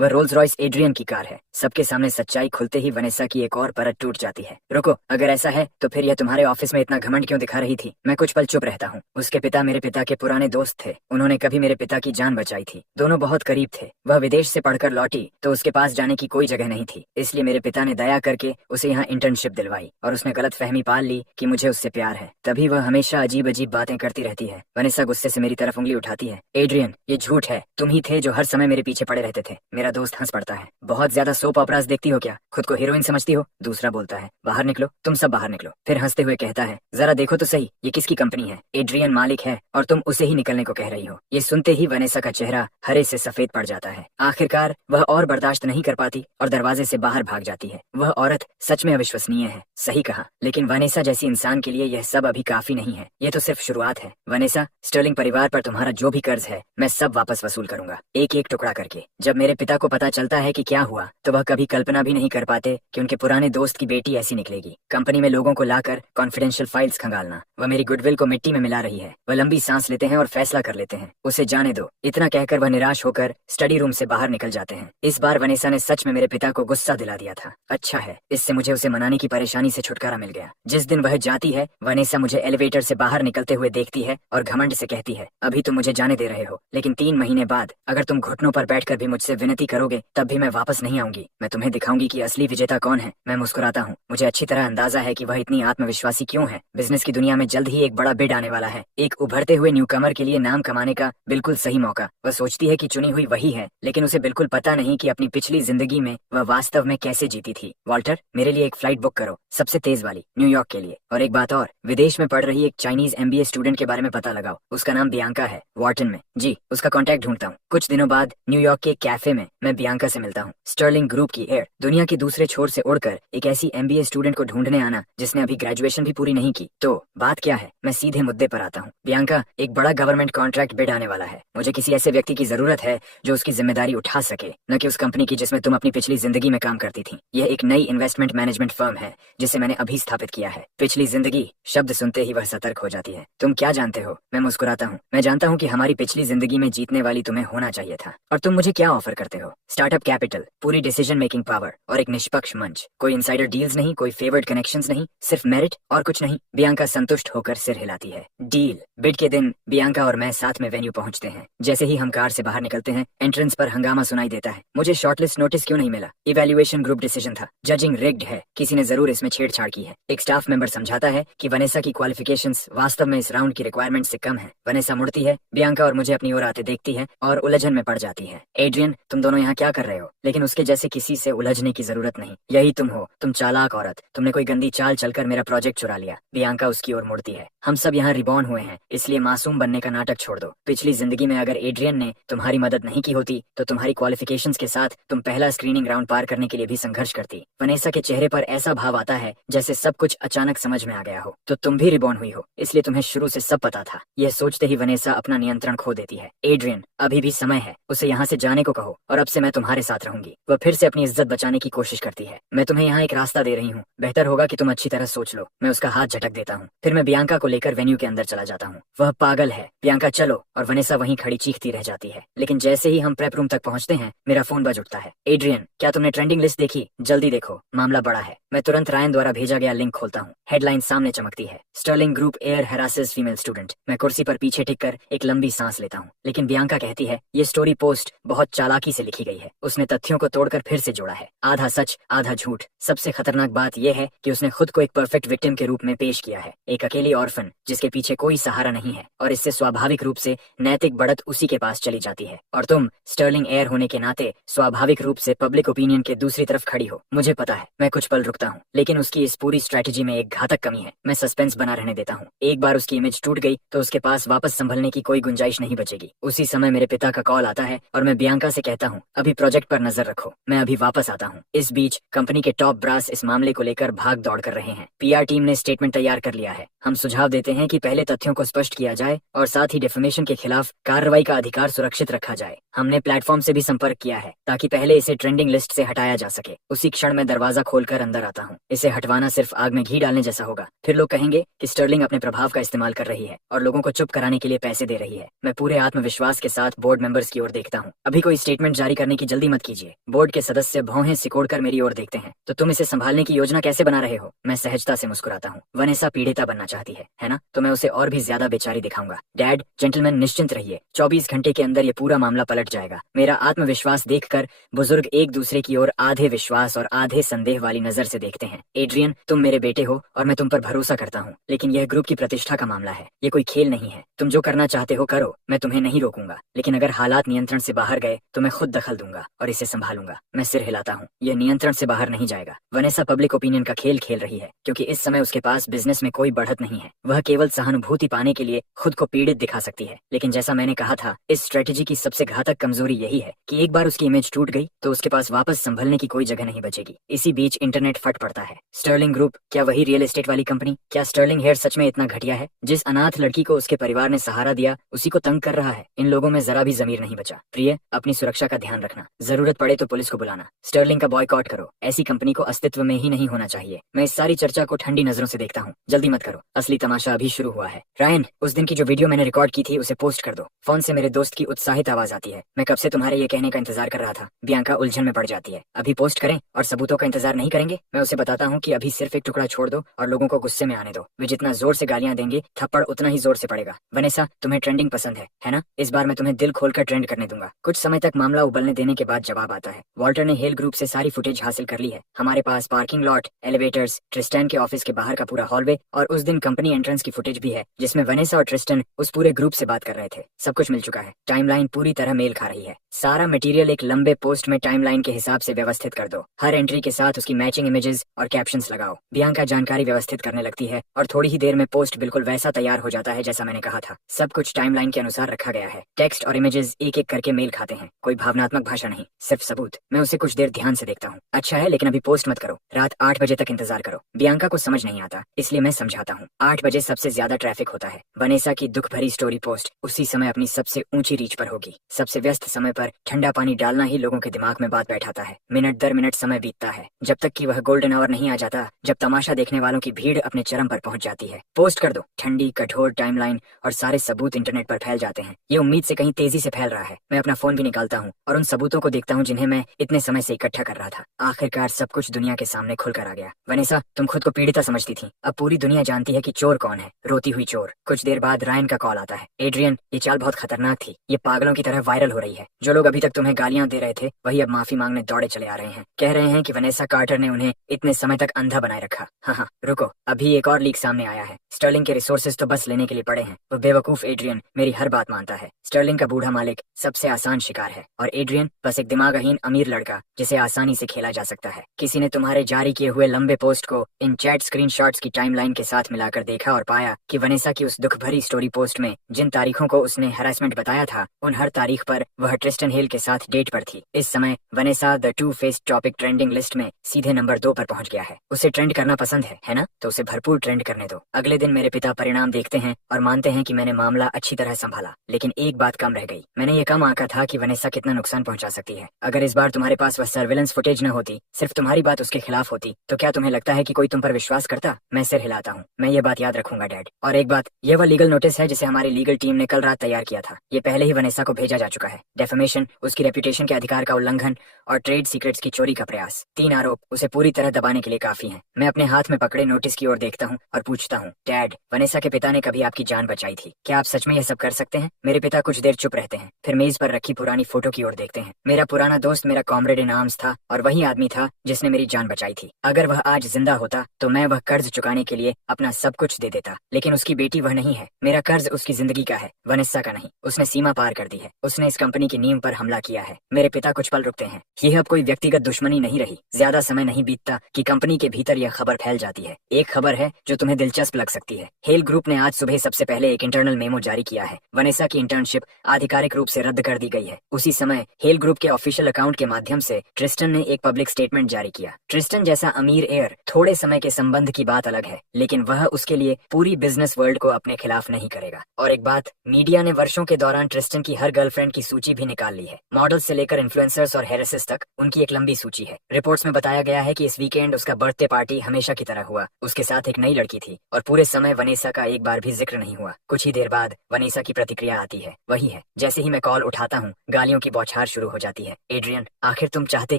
वह रोल्स रॉयस एड्रियन की कार है। सबके सामने सच्चाई खुलते ही वनेसा की एक और परत टूट जाती है। रुको, अगर ऐसा है तो फिर यह तुम्हारे ऑफिस में इतना घमंड क्यों दिखा रही थी? मैं कुछ पल चुप रहता हूँ। उसके पिता मेरे पिता के पुराने दोस्त थे, उन्होंने कभी मेरे पिता की जान बचाई थी। दोनों बहुत करीब थे। वह विदेश से पढ़कर लौटी तो उसके पास जाने की कोई जगह नहीं थी, इसलिए मेरे पिता ने दया करके उसे यहाँ इंटर्नशिप दिलवाई और उसने गलत फहमी पाल ली कि मुझे उससे प्यार है। तभी वह हमेशा अजीब अजीब बातें करती रहती है। वनेसा गुस्से से मेरी तरफ उंगली उठाती है। एड्रियन, ये झूठ है, तुम ही थे जो हर समय मेरे पीछे पड़े रहते थे। मेरा दोस्त हंस पड़ता है। बहुत ज्यादा सोप ऑपरास देखती हो क्या? खुद को हीरोइन समझती हो? दूसरा बोलता है, बाहर निकलो, तुम सब बाहर निकलो। फिर हंसते हुए कहता है, जरा देखो तो सही, ये किसकी कंपनी है? एड्रियन मालिक है और तुम उसे ही निकलने को कह रही हो। ये सुनते ही वनेसा का चेहरा हरे से सफेद पड़ जाता है। आखिरकार वह और बर्दाश्त नहीं कर पाती और दरवाजे से बाहर भाग जाती है। वह औरत सच में अविश्वसनीय है, सही कहा, लेकिन वनेसा जैसी इंसान के लिए यह सब अभी काफी नहीं है। ये तो सिर्फ शुरुआत है। वनेसा, स्टर्लिंग परिवार पर तुम्हारा जो भी कर्ज है मैं सब वापस वसूल करूंगा, एक एक टुकड़ा करके। जब मेरे पिता को पता चलता है कि क्या हुआ तो वह कभी कल्पना भी नहीं कर पाते कि उनके पुराने दोस्त की बेटी ऐसी निकलेगी। कंपनी में लोगों को लाकर कॉन्फिडेंशियल फाइल्स खंगालना, वह मेरी गुडविल को मिट्टी में मिला रही है। वह लंबी सांस लेते हैं और फैसला कर लेते हैं, उसे जाने दो। इतना कहकर वह निराश होकर स्टडी रूम से बाहर निकल जाते हैं। इस बार वनेसा ने सच में मेरे पिता को गुस्सा दिला दिया था। अच्छा है, इससे मुझे उसे मनाने की परेशानी से छुटकारा मिल गया। जिस दिन वह जाती है, वनेसा मुझे एलिवेटर से बाहर निकलते हुए देखती है और घमंड से कहती है, अभी तुम मुझे जाने दे रहे हो, लेकिन 3 महीने बाद अगर तुम घुटनों पर बैठकर भी मुझसे विनती करोगे तब भी मैं वापस नहीं आऊंगी। मैं तुम्हें दिखाऊंगी कि असली विजेता कौन है। मैं मुस्कुराता हूँ। मुझे अच्छी तरह अंदाजा है कि वह इतनी आत्मविश्वासी क्यों है। बिजनेस की दुनिया में जल्द ही एक बड़ा बिड आने वाला है, एक उभरते हुए न्यूकमर के लिए नाम कमाने का बिल्कुल सही मौका। वह सोचती है कि चुनी हुई वही है, लेकिन उसे बिल्कुल पता नहीं कि अपनी पिछली जिंदगी में वह वास्तव में कैसे जीती थी। वॉल्टर, मेरे लिए एक फ्लाइट बुक करो, सबसे तेज वाली, न्यूयॉर्क के लिए। और एक बात और, विदेश में पढ़ रही एक चाइनीज MBA स्टूडेंट के बारे में पता लगाओ। उसका नाम बियांका है, वॉर्टन में। जी, उसका कॉन्टैक्ट ढूंढता हूँ। कुछ दिनों बाद न्यूयॉर्क के कैफे में मैं बियांका से मिलता हूँ। स्टर्लिंग ग्रुप की एयर, दुनिया के दूसरे छोर से उड़कर एक ऐसी MBA स्टूडेंट को ढूंढने आना जिसने अभी ग्रेजुएशन भी पूरी नहीं की। तो बात क्या है, मैं सीधे मुद्दे पर आता हूँ। बियांका, एक बड़ा गवर्नमेंट कॉन्ट्रैक्ट बिड आने वाला है। मुझे किसी ऐसे व्यक्ति की जरूरत है जो उसकी जिम्मेदारी उठा सके, न कि उस कंपनी की जिसमें तुम अपनी पिछली जिंदगी में काम करती थी। यह एक नई इन्वेस्टमेंट मैनेजमेंट फर्म है जिसे मैंने अभी स्थापित किया है। पिछली जिंदगी शब्द सुनते ही वह सतर्क हो जाती है। तुम क्या जानते हो? मैं मुस्कुराता हूँ। मैं जानता हूँ कि हमारी पिछली जिंदगी में जीतने वाली तुम्हें होना चाहिए था। और तुम मुझे क्या ऑफर करते हो? स्टार्टअप कैपिटल, पूरी डिसीजन मेकिंग पावर और एक निष्पक्ष मंच। कोई इनसाइडर डील्स नहीं, कोई फेवर्ड कनेक्शंस नहीं, सिर्फ मेरिट और कुछ नहीं। बियांका संतुष्ट होकर सिर हिलाती है। डील। बिड के दिन बियांका और मैं साथ में वेन्यू पहुंचते हैं। जैसे ही हम कार से बाहर निकलते हैं, एंट्रेंस पर हंगामा सुनाई देता है। मुझे शॉर्टलिस्ट नोटिस क्यों नहीं मिला? इवैल्यूएशन ग्रुप डिसीजन था। जजिंग रिग्ड है, किसी ने जरूर इसमें छेड़छाड़ की है। एक स्टाफ मेंबर समझाता है कि वनेसा की क्वालिफिकेशंस वास्तव में इस राउंड की रिक्वायरमेंट से कम है। वनेसा मुड़ती है, बियांका और मुझे अपनी ओर आते देखती है और उलझन में पड़ जाती है। एड्रियन, तुम दोनों यहाँ क्या कर रहे हो? लेकिन उसके जैसे किसी से उलझने की जरूरत नहीं। यही तुम हो, तुम चालाक औरत। तुमने कोई गंदी चाल चलकर मेरा प्रोजेक्ट चुरा लिया। बियांका उसकी ओर मुड़ती है। हम सब यहाँ रिबॉर्न हुए हैं, इसलिए मासूम बनने का नाटक छोड़ दो। पिछली जिंदगी में अगर एड्रियन ने तुम्हारी मदद नहीं की होती तो तुम्हारी क्वालिफिकेशंस के साथ तुम पहला स्क्रीनिंग राउंड पार करने के लिए भी संघर्ष करती। वनेसा के चेहरे पर ऐसा भाव आता है जैसे सब कुछ अचानक समझ में आ गया हो। तो तुम भी रिबॉर्न हुई हो, इसलिए तुम्हें शुरू से सब पता था। यह सोचते ही वनेसा अपना नियंत्रण खो देती है। एड्रियन, अभी भी समय है, उसे यहाँ से जाने को कहो और अब से मैं तुम्हारे साथ रहूंगी। वह फिर से अपनी इज्जत बचाने की कोशिश करती है। मैं तुम्हें यहाँ एक रास्ता दे रही हूँ, बेहतर होगा कि तुम अच्छी तरह सोच लो। मैं उसका हाथ झटक देता हूँ। फिर मैं बियांका को लेकर वेन्यू के अंदर चला जाता हूँ। वह पागल है। बियांका, चलो। और वनेसा वहीं खड़ी चीखती रह जाती है। लेकिन जैसे ही हम प्रेप रूम तक पहुँचते हैं, मेरा फोन बज उठता है। एड्रियन, क्या तुमने ट्रेंडिंग लिस्ट देखी? जल्दी देखो, मामला बड़ा है। मैं तुरंत रायन द्वारा भेजा गया लिंक खोलता हूँ। हेडलाइन सामने चमकती है, Sterling group heir harasses female student. मैं कुर्सी पर पीछे टिककर एक लंबी सांस लेता हूँ। लेकिन बियांका कहती है, ये स्टोरी पोस्ट बहुत चालाकी से लिखी गई है। उसने तथ्यों को तोड़कर फिर से जोड़ा है, आधा सच आधा झूठ। सबसे खतरनाक बात यह है कि उसने खुद को एक परफेक्ट विक्टिम के रूप में पेश किया है, एक अकेली ऑर्फन जिसके पीछे कोई सहारा नहीं है, और इससे स्वाभाविक रूप से नैतिक बढ़त उसी के पास चली जाती है। और तुम स्टर्लिंग एयर होने के नाते स्वाभाविक रूप से पब्लिक ओपिनियन के दूसरी तरफ खड़ी हो। मुझे पता है, मैं कुछ पल रुकता हूँ, लेकिन उसकी इस पूरी स्ट्रेटेजी में एक घातक कमी है। मैं सस्पेंस बना रहने देता हूँ। एक बार उसकी इमेज टूट गई तो उसके पास वापस संभलने की कोई गुंजाइश नहीं बचेगी। उसी समय मेरे पिता का कॉल आता है और मैं बियांका से कहता हूँ, अभी प्रोजेक्ट पर नजर रखो, मैं अभी वापस आता हूँ। इस बीच कंपनी के टॉप ब्रास इस मामले को लेकर भाग दौड़ कर रहे हैं। PR टीम ने स्टेटमेंट तैयार कर लिया है। हम सुझाव देते हैं कि पहले तथ्यों को स्पष्ट किया जाए और साथ ही डिफेमेशन के खिलाफ कार्रवाई का अधिकार सुरक्षित रखा जाए। हमने प्लेटफॉर्म से भी संपर्क किया है ताकि पहले इसे ट्रेंडिंग लिस्ट से हटाया जा सके। उसी क्षण में दरवाजा खोलकर अंदर आता हूँ। इसे हटवाना सिर्फ आग में घी डालने जैसा होगा। फिर लोग कहेंगे कि स्टर्लिंग अपने प्रभाव का इस्तेमाल कर रही है और लोगों को चुप कराने के लिए पैसे दे रही है। मैं पूरे आत्मविश्वास के साथ बोर्ड मेंबर्स की ओर देखता हूँ। अभी कोई स्टेटमेंट जारी करने की जल्दी मत कीजिए। बोर्ड के सदस्य भौहें सिकोड़कर मेरी ओर देखते हैं। तो तुम इसे संभालने की योजना कैसे बना रहे हो? मैं सहजता से मुस्कुराता हूँ। वनेसा पीड़िता बनना चाहती है ना? तो मैं उसे और भी ज्यादा बेचारी दिखाऊंगा। डैड, जेंटलमैन, निश्चिंत रहिए, 24 घंटे के अंदर ये पूरा मामला पलट जाएगा। मेरा आत्मविश्वास देखकर बुजुर्ग एक दूसरे की ओर आधे विश्वास और आधे संदेह वाली नजर से देखते हैं। एड्रियन, तुम मेरे बेटे हो और मैं तुम पर भरोसा करता हूँ, लेकिन यह ग्रुप की प्रतिष्ठा का मामला है। ये कोई खेल नहीं है। तुम जो करना चाहते हो करो, मैं तुम्हें नहीं रोकूंगा, लेकिन अगर हालात नियंत्रण से बाहर गए तो मैं खुद दखल दूंगा और इसे संभालूंगा। मैं सिर हिलाता हूँ। यह नियंत्रण से बाहर नहीं जाएगा। वनेसा पब्लिक ओपिनियन का खेल खेल रही है क्योंकि इस समय उसके पास बिजनेस में कोई बढ़त नहीं है। वह केवल सहानुभूति पाने के लिए खुद को पीड़ित दिखा सकती है, लेकिन जैसा मैंने कहा था, इस स्ट्रेटेजी की सबसे घातक कमजोरी यही है कि एक बार उसकी इमेज टूट गई तो उसके पास वापस संभलने की कोई जगह नहीं बचेगी। इसी बीच इंटरनेट फट पड़ता है। स्टर्लिंग ग्रुप, क्या वही रियल एस्टेट वाली कंपनी? क्या स्टर्लिंग हेयर सच में इतना घटिया है? जिस अनाथ लड़की को उसके परिवार ने सहारा दिया, उसी को तंग कर रहा है। इन लोगों में जरा भी जमीर नहीं बचा। प्रिय, अपनी सुरक्षा का ध्यान रखना, जरूरत पड़े तो पुलिस को बुलाना। स्टर्लिंग का बॉयकॉट करो, ऐसी कंपनी को अस्तित्व में ही नहीं होना चाहिए। मैं इस सारी चर्चा को ठंडी नजरों से देखता हूँ, जल्दी मत करो, असली तमाशा अभी शुरू हुआ है। रायन, उस दिन की जो वीडियो मैंने रिकॉर्ड की थी उसे पोस्ट कर दो। फोन से मेरे दोस्त की उत्साहित आवाज आती है। मैं कब से तुम्हारे ये कहने का इंतजार कर रहा था। बियांका उलझन में पड़ जाती है। अभी पोस्ट करें और सबूतों का इंतजार नहीं करेंगे? मैं उसे बताता हूँ कि अभी सिर्फ एक टुकड़ा छोड़ दो और लोगों को गुस्से में आने दो। वे जितना जोर से गालियां देंगे, थप्पड़ उतना ही जोर से पड़ेगा। वनेसा, तुम्हें ट्रेंडिंग पसंद है ना? इस बार मैं तुम्हें दिल खोलकर ट्रेंड करने दूंगा। कुछ समय तक मामला उबलने देने के बाद जवाब आता है। वॉल्टर ने हेल ग्रुप से सारी फुटेज हासिल कर ली है। हमारे पास पार्किंग लॉट, एलिवेटर्स, ट्रिस्टन के ऑफिस के बाहर का पूरा हॉलवे और उस दिन कंपनी एंट्रेंस की फुटेज भी है, जिसमें वनेसा और ट्रिस्टन उस पूरे ग्रुप से बात कर रहे थे। सब कुछ मिल चुका है। टाइमलाइन पूरी तरह मेल खा रही है। सारा मटेरियल एक लंबे पोस्ट में टाइमलाइन के हिसाब से व्यवस्थित कर दो। हर एंट्री के साथ उसकी मैचिंग इमेजेस और कैप्शंस लगाओ। बियांका जानकारी व्यवस्थित करने लगती है और थोड़ी ही देर में पोस्ट बिल्कुल वैसा तैयार हो जाता है जैसा मैंने कहा था। सब कुछ टाइमलाइन के अनुसार रखा गया है। टेक्स्ट और इमेजेस एक एक करके मेल खाते हैं। कोई भावनात्मक भाषा नहीं, सिर्फ सबूत। मैं उसे कुछ देर ध्यान से देखता हूँ। अच्छा है, लेकिन अभी पोस्ट मत करो। रात 8 बजे तक इंतजार करो। बियांका को समझ नहीं आता, इसलिए मैं समझाता हूँ। 8 बजे सबसे ज्यादा ट्रैफिक होता है। वनेसा की दुख भरी स्टोरी पोस्ट उसी समय अपनी सबसे ऊंची रीच पर होगी। सबसे व्यस्त समय पर ठंडा पानी डालना ही लोगों के दिमाग में बात बैठाता है। मिनट दर मिनट समय बीतता है, जब तक कि वह गोल्डन आवर नहीं आ जाता, जब तमाशा देखने वालों की भीड़ अपने चरम पर पहुंच जाती है। पोस्ट कर दो। ठंडी कठोर टाइमलाइन और सारे सबूत इंटरनेट पर फैल जाते हैं। ये उम्मीद से कहीं तेजी से फैल रहा है। मैं अपना फोन भी निकालता हूँ और उन सबूतों को देखता हूँ जिन्हें मैं इतने समय से इकट्ठा कर रहा था। आखिरकार सब कुछ दुनिया के सामने खुलकर आ गया। वनेसा, तुम खुद को पीड़िता समझती थी, अब पूरी दुनिया जानती है कि चोर कौन है। रोती हुई चोर। कुछ देर बाद रायन का कॉल आता है। एड्रियन, ये चाल बहुत खतरनाक थी। ये पागलों की तरह वायरल हो रही है। जो लोग अभी तक तुम्हें गालियां दे रहे थे, वही अब माफी मांगने दौड़े चले आ रहे हैं। कह रहे हैं कि वनेसा कार्टर ने उन्हें इतने समय तक अंधा बनाए रखा। हाँ, रुको, अभी एक और लीक सामने आया है। स्टर्लिंग के रिसोर्सेज तो बस लेने के लिए पड़े हैं। वो बेवकूफ एड्रियन मेरी हर बात मानता है। स्टर्लिंग का बूढ़ा मालिक सबसे आसान शिकार है और एड्रियन बस एक दिमागहीन अमीर लड़का जिसे आसानी से खेला जा सकता है। किसी ने तुम्हारे जारी किए हुए लंबे पोस्ट को इन चैट स्क्रीनशॉट्स की टाइमलाइन के साथ मिलाकर देखा और पाया कि वनेसा की उस दुख भरी स्टोरी पोस्ट में जिन तारीखों को उसने हैरेसमेंट बताया था, उन हर तारीख पर वह ट्रिस्टन हेल के साथ डेट पर थी। इस समय Vanessa the two face topic trending list में सीधे नंबर 2 पर पहुंच गया है। उसे ट्रेंड करना पसंद है ना? तो उसे भरपूर ट्रेंड करने दो। अगले दिन मेरे पिता परिणाम देखते हैं और मानते हैं कि मैंने मामला अच्छी तरह संभाला, लेकिन एक बात कम रह गई। मैंने ये कम आंका था कि वनेसा कितना नुकसान पहुंचा सकती है। अगर इस बार तुम्हारे पास वह सर्विलेंस फुटेज न होती, सिर्फ तुम्हारी बात उसके खिलाफ होती, तो क्या तुम्हें लगता है कि कोई तुम पर विश्वास करता? मैं सिर हिलाता हूँ। मैं ये बात याद रखूंगा डैड। और एक बात, यह वह लीगल नोटिस है जिसे हमारी लीगल टीम ने कल रात तैयार किया था। ये पहले ही वनेसा को भेजा जा चुका है। डेफेमेशन, उसकी रेपुटेशन के अधिकार का उल्लंघन और ट्रेड सीक्रेट्स की चोरी का प्रयास। 3 आरोप उसे पूरी तरह दबाने के लिए काफी हैं। मैं अपने हाथ में पकड़े नोटिस की ओर देखता हूँ और पूछता हूँ, डैड, वनेसा के पिता ने कभी आपकी जान बचाई थी। क्या आप सच में यह सब कर सकते हैं? मेरे पिता कुछ देर चुप रहते हैं, फिर मेज पर रखी पुरानी फोटो की ओर देखते हैं। मेरा पुराना दोस्त मेरा कॉमरेड इन आर्म्स था और वही आदमी था जिसने मेरी जान बचाई थी। अगर वह आज जिंदा होता तो मैं वह कर्ज चुकाने के लिए अपना सब कुछ दे देता, लेकिन उसकी बेटी वह नहीं है। मेरा कर्ज उसकी जिंदगी का है, वनेसा का नहीं। उसने सीमा पार कर दी है। उसने इस कंपनी की नींव पर हमला किया है। मेरे पिता कुछ पल रुकते हैं। यह अब कोई व्यक्तिगत दुश्मनी नहीं रही। ज्यादा समय नहीं बीतता कि कंपनी के भीतर यह खबर फैल जाती है। एक खबर है जो तुम्हें दिलचस्प लग सकती है। हेल ग्रुप ने आज सुबह सबसे पहले एक इंटरनल मेमो जारी किया है। वनेसा की इंटर्नशिप आधिकारिक रूप से रद्द कर दी गई है। उसी समय हेल ग्रुप के ऑफिशियल अकाउंट के माध्यम से ट्रिस्टन ने एक पब्लिक स्टेटमेंट जारी किया। ट्रिस्टन जैसा अमीर एयर, थोड़े समय के संबंध की बात अलग है, लेकिन वह उसके लिए पूरी बिजनेस वर्ल्ड को अपने खिलाफ नहीं करेगा। और एक बात, मीडिया ने वर्षों के दौरान ट्रिस्टन की हर गर्लफ्रेंड की सूची भी निकाल ली है। मॉडल्स से लेकर इन्फ्लुएंसर्स और हेरेसिस तक उनकी एक लंबी सूची है। रिपोर्ट्स में बताया गया है कि इस वीकेंड उसका बर्थडे पार्टी हमेशा की तरह हुआ। उसके साथ एक नई लड़की थी और पूरे समय वनेसा का एक बार भी जिक्र नहीं हुआ। कुछ ही देर बाद वनेसा की प्रतिक्रिया आती है। वही है। जैसे ही मैं कॉल उठाता हूँ, गालियों की बौछार शुरू हो जाती है। एड्रियन, आखिर तुम चाहते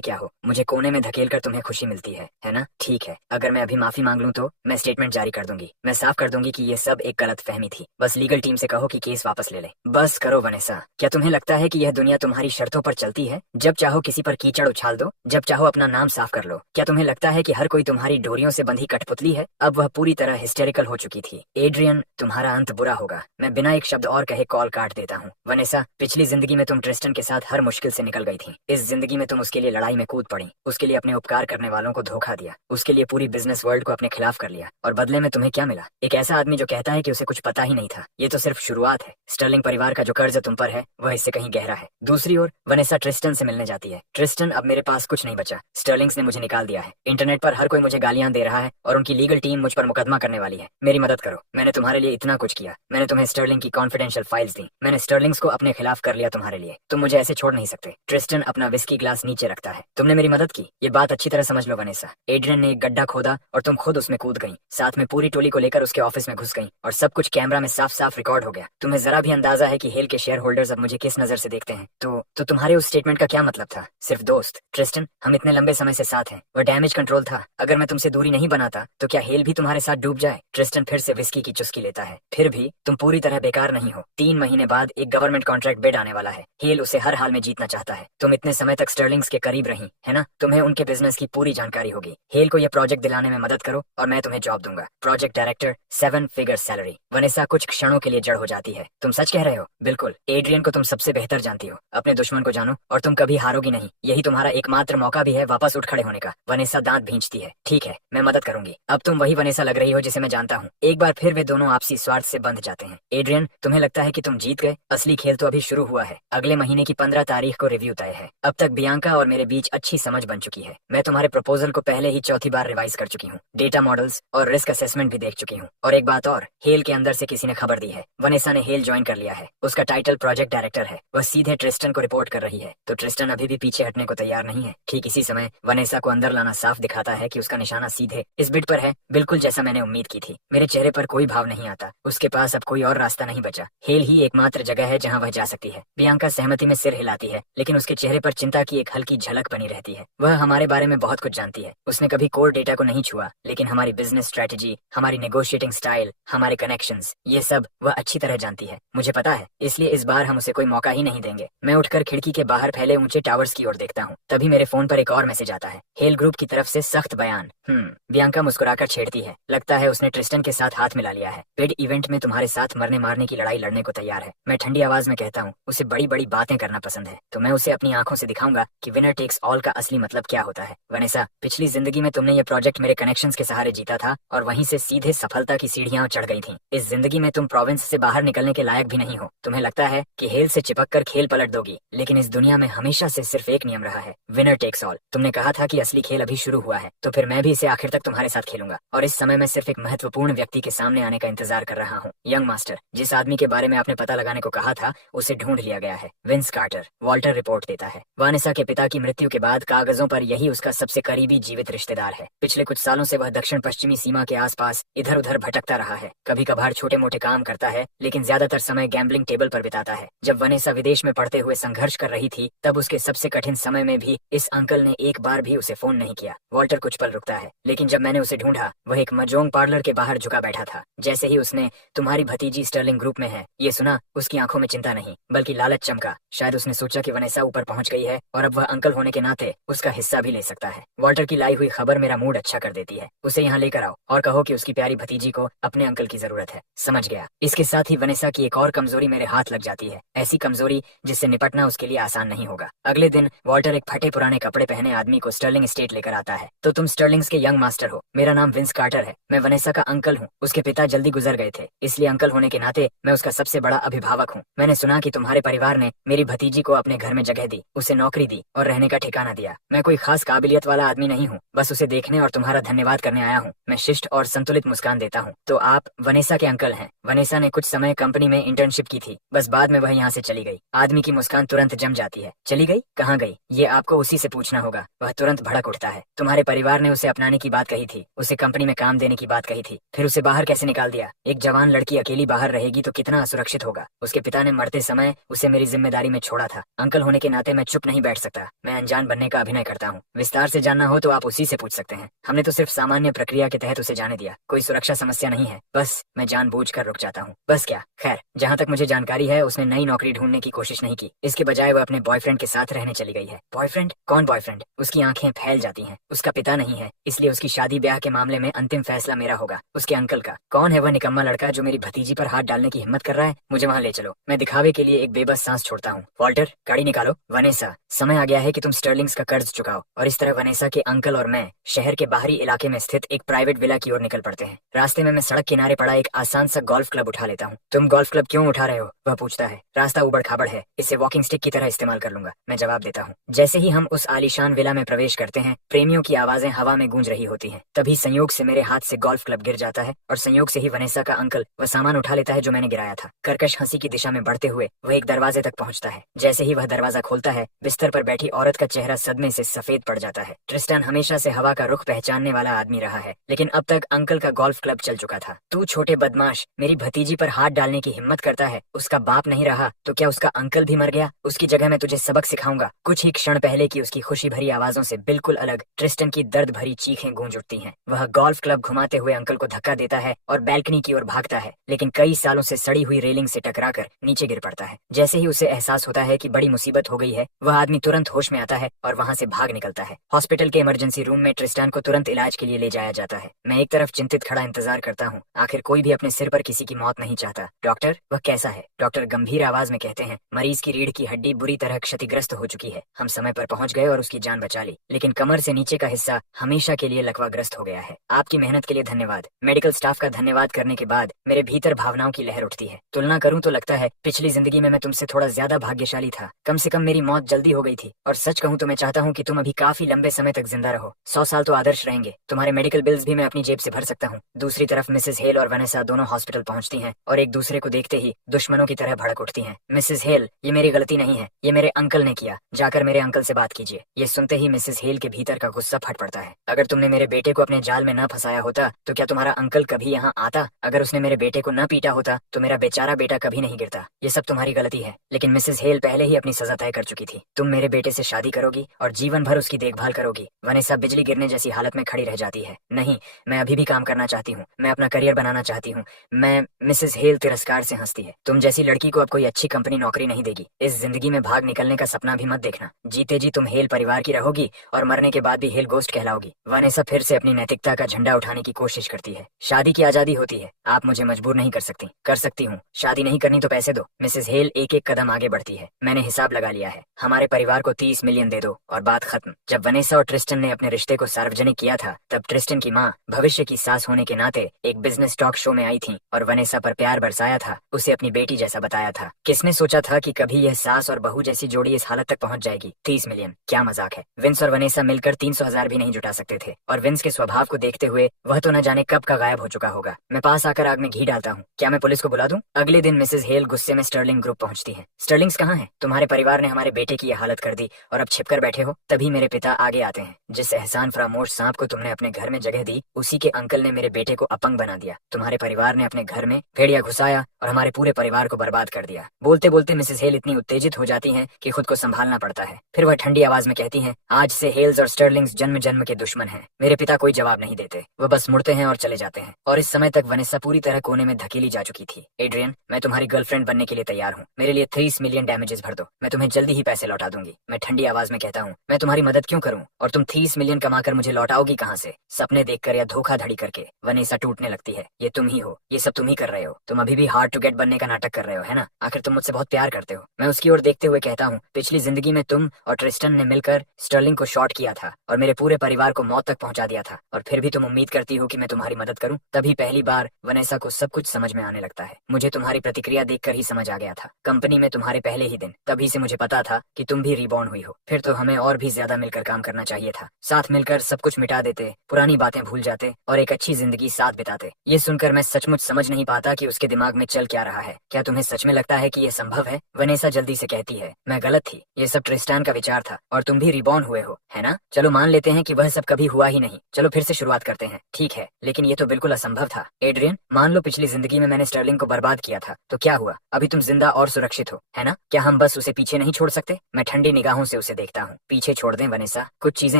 क्या हो? मुझे कोने में धकेलकर तुम्हें खुशी मिलती है ना? ठीक है, अगर मैं अभी माफी मांग लूं तो मैं स्टेटमेंट जारी कर दूंगी। मैं साफ कर दूंगी कि ये सब एक गलत फहमी थी। बस लीगल टीम से कहो कि केस वापस ले ले। बस करो वनेसा। क्या तुम्हें लगता है कि यह दुनिया तुम्हारी शर्तों पर चलती है? जब चाहो किसी पर कीचड़ उछाल दो, जब चाहो अपना नाम साफ कर लो। क्या तुम्हें लगता है कि हर कोई तुम्हारी डोरियों से बंधी कठपुतली है? अब वह पूरी तरह हिस्टेरिकल हो चुकी थी। एड्रियन, तुम्हारा अंत बुरा होगा। मैं बिना एक शब्द और कहे कॉल काट देता हूँ। वनेसा, पिछली जिंदगी में तुम ट्रिस्टन के साथ हर मुश्किल से निकल गई थी। इस जिंदगी में तुम उसके लिए लड़ाई में कूद पड़ी, उसके लिए अपने उपकार करने वालों को धोखा दिया, उसके लिए पूरी बिजनेस वर्ल्ड को अपने खिलाफ कर लिया, और बदले में तुम्हें क्या मिला? एक ऐसा आदमी जो कहता है कि उसे कुछ पता ही नहीं था। ये तो सिर्फ शुरुआत है। स्टर्लिंग परिवार का जो कर्ज तुम पर है वह इससे कहीं गहरा है। दूसरी ओर वनेसा ट्रिस्टन से मिलने जाती है। ट्रिस्टन, अब मेरे पास कुछ नहीं बचा। स्टर्लिंग्स ने मुझे निकाल दिया है। इंटरनेट पर हर कोई मुझे गालियां दे रहा है और उनकी लीगल टीम मुझ पर मुकदमा करने वाली है। मेरी मदद करो। मैंने तुम्हारे लिए इतना कुछ किया। मैंने तुम्हें स्टर्लिंग की कॉन्फिडेंशियल फाइल्स दी। मैंने स्टर्लिंग्स को अपने खिलाफ कर लिया तुम्हारे लिए। तुम मुझे ऐसे छोड़ नहीं सकते। ट्रिस्टन अपना विस्की ग्लास नीचे रखता है। तुमने मेरी मदद की, ये बात अच्छी तरह समझ लो वनेसा। एड्रियन ने एक गड्ढा खोदा और तुम खुद उसमें कूद गई। साथ में पूरी टोली को लेकर उसके ऑफिस में घुस गई और सब कुछ कैमरा में साफ साफ रिकॉर्ड हो गया। तुम्हें जरा भी अंदाजा है कि हेल के शेयर होल्डर्स अब मुझे किस नजर से देखते हैं? तो तुम्हारे उस स्टेटमेंट का क्या मतलब था? सिर्फ दोस्त। ट्रिस्टन, हम इतने लंबे समय से साथ हैं। वह डैमेज कंट्रोल था। अगर मैं तुमसे दूरी नहीं बनाता तो क्या हेल भी तुम्हारे साथ डूब जाए? ट्रिस्टन फिर से विस्की की चुस्की लेता है। फिर भी तुम पूरी तरह बेकार नहीं हो। 3 महीने बाद एक गवर्नमेंट कॉन्ट्रैक्ट बिड आने वाला है। हेल उसे हर हाल में जीतना चाहता है। तुम इतने समय तक स्टर्लिंग्स के करीब रही है ना, तुम्हें उनके बिजनेस की पूरी जानकारी होगी। हेल को यह प्रोजेक्ट दिलाने में मदद करो और मैं तुम्हें जॉब दूंगा। Project director, 7 figure salary. Vanessa कुछ क्षणों के लिए जड़ हो जाती है। तुम सच कह रहे हो? बिल्कुल। एड्रियन को तुम सबसे बेहतर जानती हो। अपने दुश्मन को जानो और तुम कभी हारोगी नहीं। यही तुम्हारा एकमात्र मौका भी है वापस उठ खड़े होने का। वनेसा दांत भींचती है। ठीक है, मैं मदद करूंगी। अब तुम वही वनेसा लग रही हो जिसे मैं जानता हूँ। एक बार फिर वे दोनों आपसी स्वार्थ से बंध जाते हैं। एड्रियन, तुम्हें लगता है कि तुम जीत गए? असली खेल तो अभी शुरू हुआ है। अगले महीने की 15 तारीख को रिव्यू तय है। अब तक बियांका और मेरे बीच अच्छी समझ बन चुकी है। मैं तुम्हारे प्रपोजल को पहले ही चौथी बार रिवाइज कर चुकी हूँ। डेटा मॉडल्स और रिस्क असेसमेंट भी देख चुकी हूँ। और एक बात और, हेल के अंदर से किसी ने खबर दी है। वनेसा ने हेल ज्वाइन कर लिया है। उसका टाइटल प्रोजेक्ट डायरेक्टर है। वह सीधे ट्रिस्टन को रिपोर्ट कर रही है। तो ट्रिस्टन अभी भी पीछे हटने को तैयार नहीं है। ठीक इसी समय वनेसा को अंदर लाना साफ दिखाता है कि उसका निशाना सीधे इस बिड पर है, बिल्कुल जैसा मैंने उम्मीद की थी। मेरे चेहरे पर कोई भाव नहीं आता। उसके पास अब कोई और रास्ता नहीं बचा। हेल ही एकमात्र जगह है जहाँ वह जा सकती है। बियांका सहमति में सिर हिलाती है, लेकिन उसके चेहरे पर चिंता की एक हल्की झलक बनी रहती है। वह हमारे बारे में बहुत कुछ जानती है। उसने कभी कोर डेटा को नहीं छुआ, लेकिन हमारी बिजनेस स्ट्रेटेजी, हमारी नेगोशिएटिंग स्टाइल, हमारे कनेक्शंस, ये सब वह अच्छी तरह जानती है। मुझे पता है, इसलिए इस बार हम उसे कोई मौका ही नहीं देंगे। मैं उठकर खिड़की के बाहर फैले ऊंचे टावर्स की ओर देखता हूँ। तभी मेरे फोन पर एक और मैसेज आता है। हेल ग्रुप की तरफ से सख्त बयान। बियांका मुस्कुराकर छेड़ती है। लगता है उसने ट्रिस्टन के साथ हाथ मिला लिया है। बिड इवेंट में तुम्हारे साथ मरने मारने की लड़ाई लड़ने को तैयार है। मैं ठंडी आवाज में कहता हूँ, उसे बड़ी बड़ी बातें करना पसंद है, तो मैं उसे अपनी आंखों से दिखाऊंगा कि विनर टेक्स ऑल का असली मतलब क्या होता है। वनेसा, पिछली जिंदगी में तुमने ये प्रोजेक्ट मेरे कनेक्शंस के सहारे जीता था और वहीं से सीधे सफलता की सीढ़ियां चढ़ गई थी। इस जिंदगी में तुम प्रोविंस से बाहर निकलने के लायक भी नहीं हो। तुम्हें लगता है कि हेल से चिपक कर खेल पलट दोगी, लेकिन इस दुनिया में हमेशा से सिर्फ एक नियम रहा है, विनर टेक्स ऑल। तुमने कहा था कि असली खेल अभी शुरू हुआ है, तो फिर मैं भी इसे आखिर तक तुम्हारे साथ खेलूंगा। और इस समय मैं सिर्फ एक महत्वपूर्ण व्यक्ति के सामने आने का इंतजार कर रहा हूँ। यंग मास्टर, जिस आदमी के बारे में आपने पता लगाने को कहा था, उसे ढूंढ लिया गया है। Wins quarter. वॉल्टर रिपोर्ट देता है। वानेसा के पिता की मृत्यु के बाद कागजों पर यही उसका सबसे करीबी जीवित रिश्तेदार है। पिछले कुछ सालों से वह दक्षिण पश्चिमी सीमा के आसपास इधर उधर भटकता रहा है। कभी कभार छोटे मोटे काम करता है, लेकिन ज्यादातर समय गैम्बलिंग टेबल पर बिताता है। जब वनेसा विदेश में पढ़ते हुए संघर्ष कर रही थी, तब उसके सबसे कठिन समय में भी इस अंकल ने एक बार भी उसे फोन नहीं किया। वॉल्टर कुछ पल रुकता है, लेकिन जब मैंने उसे ढूंढा, वह एक मजोंग पार्लर के बाहर झुका बैठा था। जैसे ही उसने तुम्हारी भतीजी स्टर्लिंग ग्रुप में है ये सुना, उसकी आंखों में चिंता नहीं बल्कि लालच चमका। शायद उसने सोचा कि वनेसा ऊपर पहुंच गई है और अब वह अंकल होने के नाते उसका हिस्सा भी ले सकता है। वॉल्टर की लाई हुई खबर मेरा मूड अच्छा कर देती है। उसे यहाँ लेकर आओ और कहो कि उसकी प्यारी भतीजी को अपने अंकल की जरूरत है। समझ गया। इसके साथ ही वनेसा की एक और कमजोरी मेरे हाथ लग जाती है, ऐसी कमजोरी जिससे निपटना उसके लिए आसान नहीं होगा। अगले दिन वॉल्टर एक फटे पुराने कपड़े पहने आदमी को स्टर्लिंग स्टेट लेकर आता है। तो तुम स्टर्लिंग्स के यंग मास्टर हो। मेरा नाम विंस कार्टर है। मैं वनेसा का अंकल हूँ। उसके पिता जल्दी गुजर गए थे, इसलिए अंकल होने के नाते मैं उसका सबसे बड़ा अभिभावक हूँ। मैंने सुना कि तुम्हारे परिवार ने मेरी भतीजी को अपने घर में जगह दी, उसे नौकरी दी और रहने का ठिकाना दिया। मैं कोई खास काबिलियत वाला आदमी नहीं हूँ, बस उसे देखने और तुम्हारा धन्यवाद करने आया हूँ। मैं शिष्ट और संतुलित मुस्कान देता हूँ। तो आप वनेसा के अंकल हैं? वनेसा ने कुछ समय कंपनी में इंटर्नशिप की थी, बस बाद में वह यहाँ से चली गई। आदमी की मुस्कान तुरंत जम जाती है। चली गई? कहाँ गई? ये आपको उसी से पूछना होगा। वह तुरंत भड़क उठता है। तुम्हारे परिवार ने उसे अपनाने की बात कही थी, उसे कंपनी में काम देने की बात कही थी, फिर उसे बाहर कैसे निकाल दिया? एक जवान लड़की अकेली बाहर रहेगी तो कितना असुरक्षित होगा। उसके पिता ने मरते समय उसे मेरी जिम्मेदारी में छोड़ा था। अंकल होने के नाते मैं चुप नहीं बैठ सकता। मैं अनजान बनने का अभिनय करता हूँ। विस्तार से जानना हो तो आप उसी से पूछ सकते हैं। हमने तो सिर्फ सामान्य प्रक्रिया के तहत उसे जाने दिया। कोई सुरक्षा समस्या नहीं है, बस मैं जानबूझकर रुक जाता हूँ। बस क्या, खैर, जहाँ तक मुझे जानकारी है उसने नई नौकरी ढूंढने की कोशिश नहीं की। इसके बजाय वह अपने बॉयफ्रेंड के साथ रहने चली गई है। बॉयफ्रेंड? कौन बॉयफ्रेंड? उसकी आंखें फैल जाती हैं। उसका पिता नहीं है, इसलिए उसकी शादी ब्याह के मामले में अंतिम फैसला मेरा होगा, उसके अंकल का। कौन है वह निकम्मा लड़का जो मेरी भतीजी पर हाथ डालने की हिम्मत कर रहा है? मुझे वहाँ ले चलो। मैं दिखावे के लिए एक बेबस सांस छोड़ता हूँ। वॉल्टर, गाड़ी निकालो। वनेसा, समय आ गया है कि तुम स्टर्लिंग्स का कर्ज चुकाओ। और इस तरह वनेसा के अंकल और मैं शहर के बाहरी इलाके में स्थित एक प्राइवेट विला की ओर निकल पड़ते हैं। रास्ते में मैं सड़क किनारे पड़ा एक आसान सा गोल्फ क्लब उठा लेता हूँ। तुम गोल्फ क्लब क्यों उठा रहे हो, वह पूछता है। रास्ता उबड़ खाबड़ है, इसे वॉकिंग स्टिक की तरह इस्तेमाल कर लूंगा, मैं जवाब देता हूँ। जैसे ही हम उस आलीशान विला में प्रवेश करते हैं, प्रेमियों की आवाजें हवा में गूंज रही होती हैं। तभी संयोग से मेरे हाथ से गोल्फ क्लब गिर जाता है और संयोग से ही वनेसा का अंकल वह सामान उठा लेता है जो मैंने गिराया था। कर्कश हंसी की दिशा में बढ़ते हुए वह एक दरवाजे तक पहुंचता है। जैसे ही वह दरवाजा खोलता है, बिस्तर पर बैठी औरत का चेहरा सदमे से सफेद पड़ जाता है। ट्रिस्टान हमेशा से हवा का रुख पहचानने वाला आदमी रहा है, लेकिन अब तक अंकल का गोल्फ क्लब चल चुका था। तू छोटे बदमाश, मेरी भतीजी पर हाथ डालने की हिम्मत करता है। उसका बाप नहीं रहा तो क्या उसका अंकल भी मर गया? उसकी जगह मैं तुझे सबक सिखाऊंगा। कुछ ही क्षण पहले की उसकी खुशी भरी आवाजों से बिल्कुल अलग ट्रिस्टन की दर्द भरी चीखें गूंज उठती हैं। वह गोल्फ क्लब घुमाते हुए अंकल को धक्का देता है और बैल्कनी की ओर भागता है, लेकिन कई सालों से सड़ी हुई रेलिंग से टकराकर नीचे गिर पड़ता है। जैसे ही उसे एहसास होता है कि बड़ी मुसीबत हो गई है, वह आदमी तुरंत होश में आता है और वहां से भाग निकलता है। हॉस्पिटल के इमरजेंसी रूम में ट्रिस्टान को तुरंत इलाज के लिए ले जाया जाता है। मैं एक तरफ चिंतित खड़ा इंतजार करता हूँ। आखिर कोई भी अपने सिर पर किसी की मौत नहीं चाहता। डॉक्टर, वह कैसा है? डॉक्टर गंभीर आवाज में कहते हैं, मरीज की रीढ़ की हड्डी बुरी तरह क्षतिग्रस्त हो चुकी है। हम समय पर पहुंच गए और उसकी जान बचा ली, लेकिन कमर से नीचे का हिस्सा हमेशा के लिए लकवाग्रस्त हो गया है। आपकी मेहनत के लिए धन्यवाद। मेडिकल स्टाफ का धन्यवाद करने के बाद मेरे भीतर भावनाओं की लहर उठती है। तुलना करूं तो लगता है पिछली जिंदगी में मैं तुमसे थोड़ा ज्यादा भाग्यशाली था। कम से कम मेरी मौत जल्दी हो गई थी, और सच कहूं तो मैं चाहता हूं कि तुम अभी काफी लंबे समय तक जिंदा रहो। 100 साल तो आदर्श रहेंगे। तुम्हारे मेडिकल बिल्स भी मैं अपनी जेब से भर सकता हूँ। दूसरी तरफ मिसेस हेल और वनेसा दोनों हॉस्पिटल पहुंचती हैं और एक दूसरे को देखते ही दुश्मनों की तरह भड़क उठती हैं। मिसेस हेल, ये मेरी गलती नहीं है, ये मेरे अंकल ने किया। जाकर मेरे अंकल से बात कीजिए। ये सुनते ही मिसेस हेल के भीतर का गुस्सा फट पड़ता है। अगर तुमने मेरे बेटे को अपने जाल में न फंसाया होता तो क्या तुम्हारा अंकल कभी यहाँ आता? अगर उसने मेरे बेटे को न पीटा होता तो मेरा बेचारा बेटा कभी नहीं गिरता। ये सब तुम्हारी गलती है। लेकिन मिसेस हेल पहले ही अपनी सजा तय कर चुकी थी। तुम मेरे बेटे से शादी करोगी और जीवन भर उसकी देखभाल करोगी। वनेसा बिजली गिरने जैसी हालत में खड़ी रह जाती है। नहीं, मैं अभी भी काम करना चाहती हूँ, मैं अपना करियर बनाना चाहती हूँ। मैं मिसेस हेल तिरस्कार से हंसती है। तुम जैसी लड़की को अब कोई अच्छी कंपनी नौकरी नहीं देगी। इस जिंदगी में भाग निकलने का सपना भी मत देखना। जीते जी तुम हेल परिवार की रहोगी और मरने के बाद भी हेल गोस्ट कहलाओगी। वनेसा फिर से अपनी नैतिकता का झंडा उठाने की कोशिश करती है। शादी की आजादी होती है, आप मुझे मजबूर नहीं कर सकती। कर सकती हूँ, शादी नहीं करनी तो पैसे दो। मिसेस हेल एक एक कदम आगे बढ़ती है। मैंने हिसाब लगा लिया है, हमारे परिवार को 30 मिलियन दे दो और बात खत्म। जब वनेसा और ट्रिस्टन ने अपने रिश्ते को सार्वजनिक किया था, तब ट्रिस्टन की माँ भविष्य की सास होने के नाते एक बिजनेस टॉक शो में आई थी और वनेसा पर प्यार बरसाया था, उसे अपनी बेटी जैसा बताया था। किसने सोचा था कि कभी यह सास और बहू जैसी जोड़ी इस हालत तक पहुंच जाएगी? 30 मिलियन, क्या मजाक है। विंस और वनेसा मिलकर 300,000 भी नहीं जुटा सकते थे, और विंस के स्वभाव को देखते हुए वह तो न जाने कब का गायब हो चुका होगा। मैं पास आकर आग में घी डालता हूँ। क्या मैं पुलिस को बुला दूं? अगले दिन मिसेस हेल गुस्से में स्टर्लिंग ग्रुप पहुंचती है। स्टर्लिंग्स कहाँ है? तुम्हारे परिवार ने हमारे बेटे की यह हालत कर दी और अब छिपकर बैठे हो। तभी मेरे पिता आगे आते हैं। जिस एहसान फरामोश सांप को तुमने अपने घर में जगह दी, उसी के अंकल ने मेरे बेटे को अपंग बना दिया। तुम्हारे परिवार ने अपने घर में भेड़िया घुसाया और हमारे पूरे परिवार को बर्बाद कर दिया। बोलते बोलते मिसेस हेल इतनी उत्तेजित हो जाती हैं कि खुद को संभालना पड़ता है। फिर वह ठंडी आवाज में कहती हैं, आज से हेल्स और स्टर्लिंग्स जन्म जन्म के दुश्मन हैं। मेरे पिता कोई जवाब नहीं देते, वह बस मुड़ते हैं और चले जाते हैं। और इस समय तक वनेसा पूरी तरह कोने में धकेली जा चुकी थी। एड्रियन, मैं तुम्हारी गर्लफ्रेंड बनने के लिए तैयार हूँ। मेरे लिए 30 मिलियन डैमेजेस भर दो, मैं तुम्हें जल्दी ही पैसे लौटा दूंगी। मैं ठंडी आवाज में कहता हूँ, मैं तुम्हारी मदद क्यों करूँ, और तुम 30 मिलियन कमाकर मुझे लौटाओगी कहाँ से? सपने देखकर या धोखाधड़ी करके? वनेसा टूटने लगती है। ये तुम ही हो, ये सब तुम ही कर रहे हो। तुम अभी भी हार्ड टू गेट बनने का नाटक कर रहे हो, है ना? आखिर तुम मुझसे बहुत प्यार करते हो। मैं उसकी ओर देखते हुए कहता हूँ, पिछली जिंदगी में तुम और ट्रिस्टन ने मिलकर स्टर्लिंग को शॉर्ट किया था और मेरे पूरे परिवार को मौत तक पहुंचा दिया था, और फिर भी तुम उम्मीद करती हो कि मैं तुम्हारी मदद करूं। तभी पहली बार वनेसा को सब कुछ समझ में आने लगता है। मुझे तुम्हारी प्रतिक्रिया देखकर ही समझ आ गया था। कंपनी में तुम्हारे पहले ही दिन, तभी से मुझे पता था कि तुम भी रिबॉर्न हुई हो। फिर तो हमें और भी ज्यादा मिलकर काम करना चाहिए था। साथ मिलकर सब कुछ मिटा देते, पुरानी बातें भूल जाते और एक अच्छी जिंदगी साथ बिताते। ये सुनकर मैं सचमुच समझ नहीं पाता कि उसके दिमाग में चल क्या रहा है। क्या तुम्हें सच में लगता है कि यह संभव है? वनेसा जल्दी से कहती है, मैं गलत थी, ये सब ट्रिस्टान का विचार था और तुम भी रिबॉर्न हुए हो, है ना? चलो मान लेते हैं कि वह सब कभी हुआ ही नहीं। चलो फिर से शुरुआत करते हैं। ठीक है, लेकिन ये तो बिल्कुल असंभव था। एड्रियन, मान लो पिछली जिंदगी में मैंने स्टर्लिंग को बर्बाद किया था, तो क्या हुआ? अभी तुम जिंदा और सुरक्षित हो, है ना? क्या हम बस उसे पीछे नहीं छोड़ सकते? मैं ठंडी निगाहों से उसे देखता हूँ। पीछे छोड़ दें वनेसा, कुछ चीजें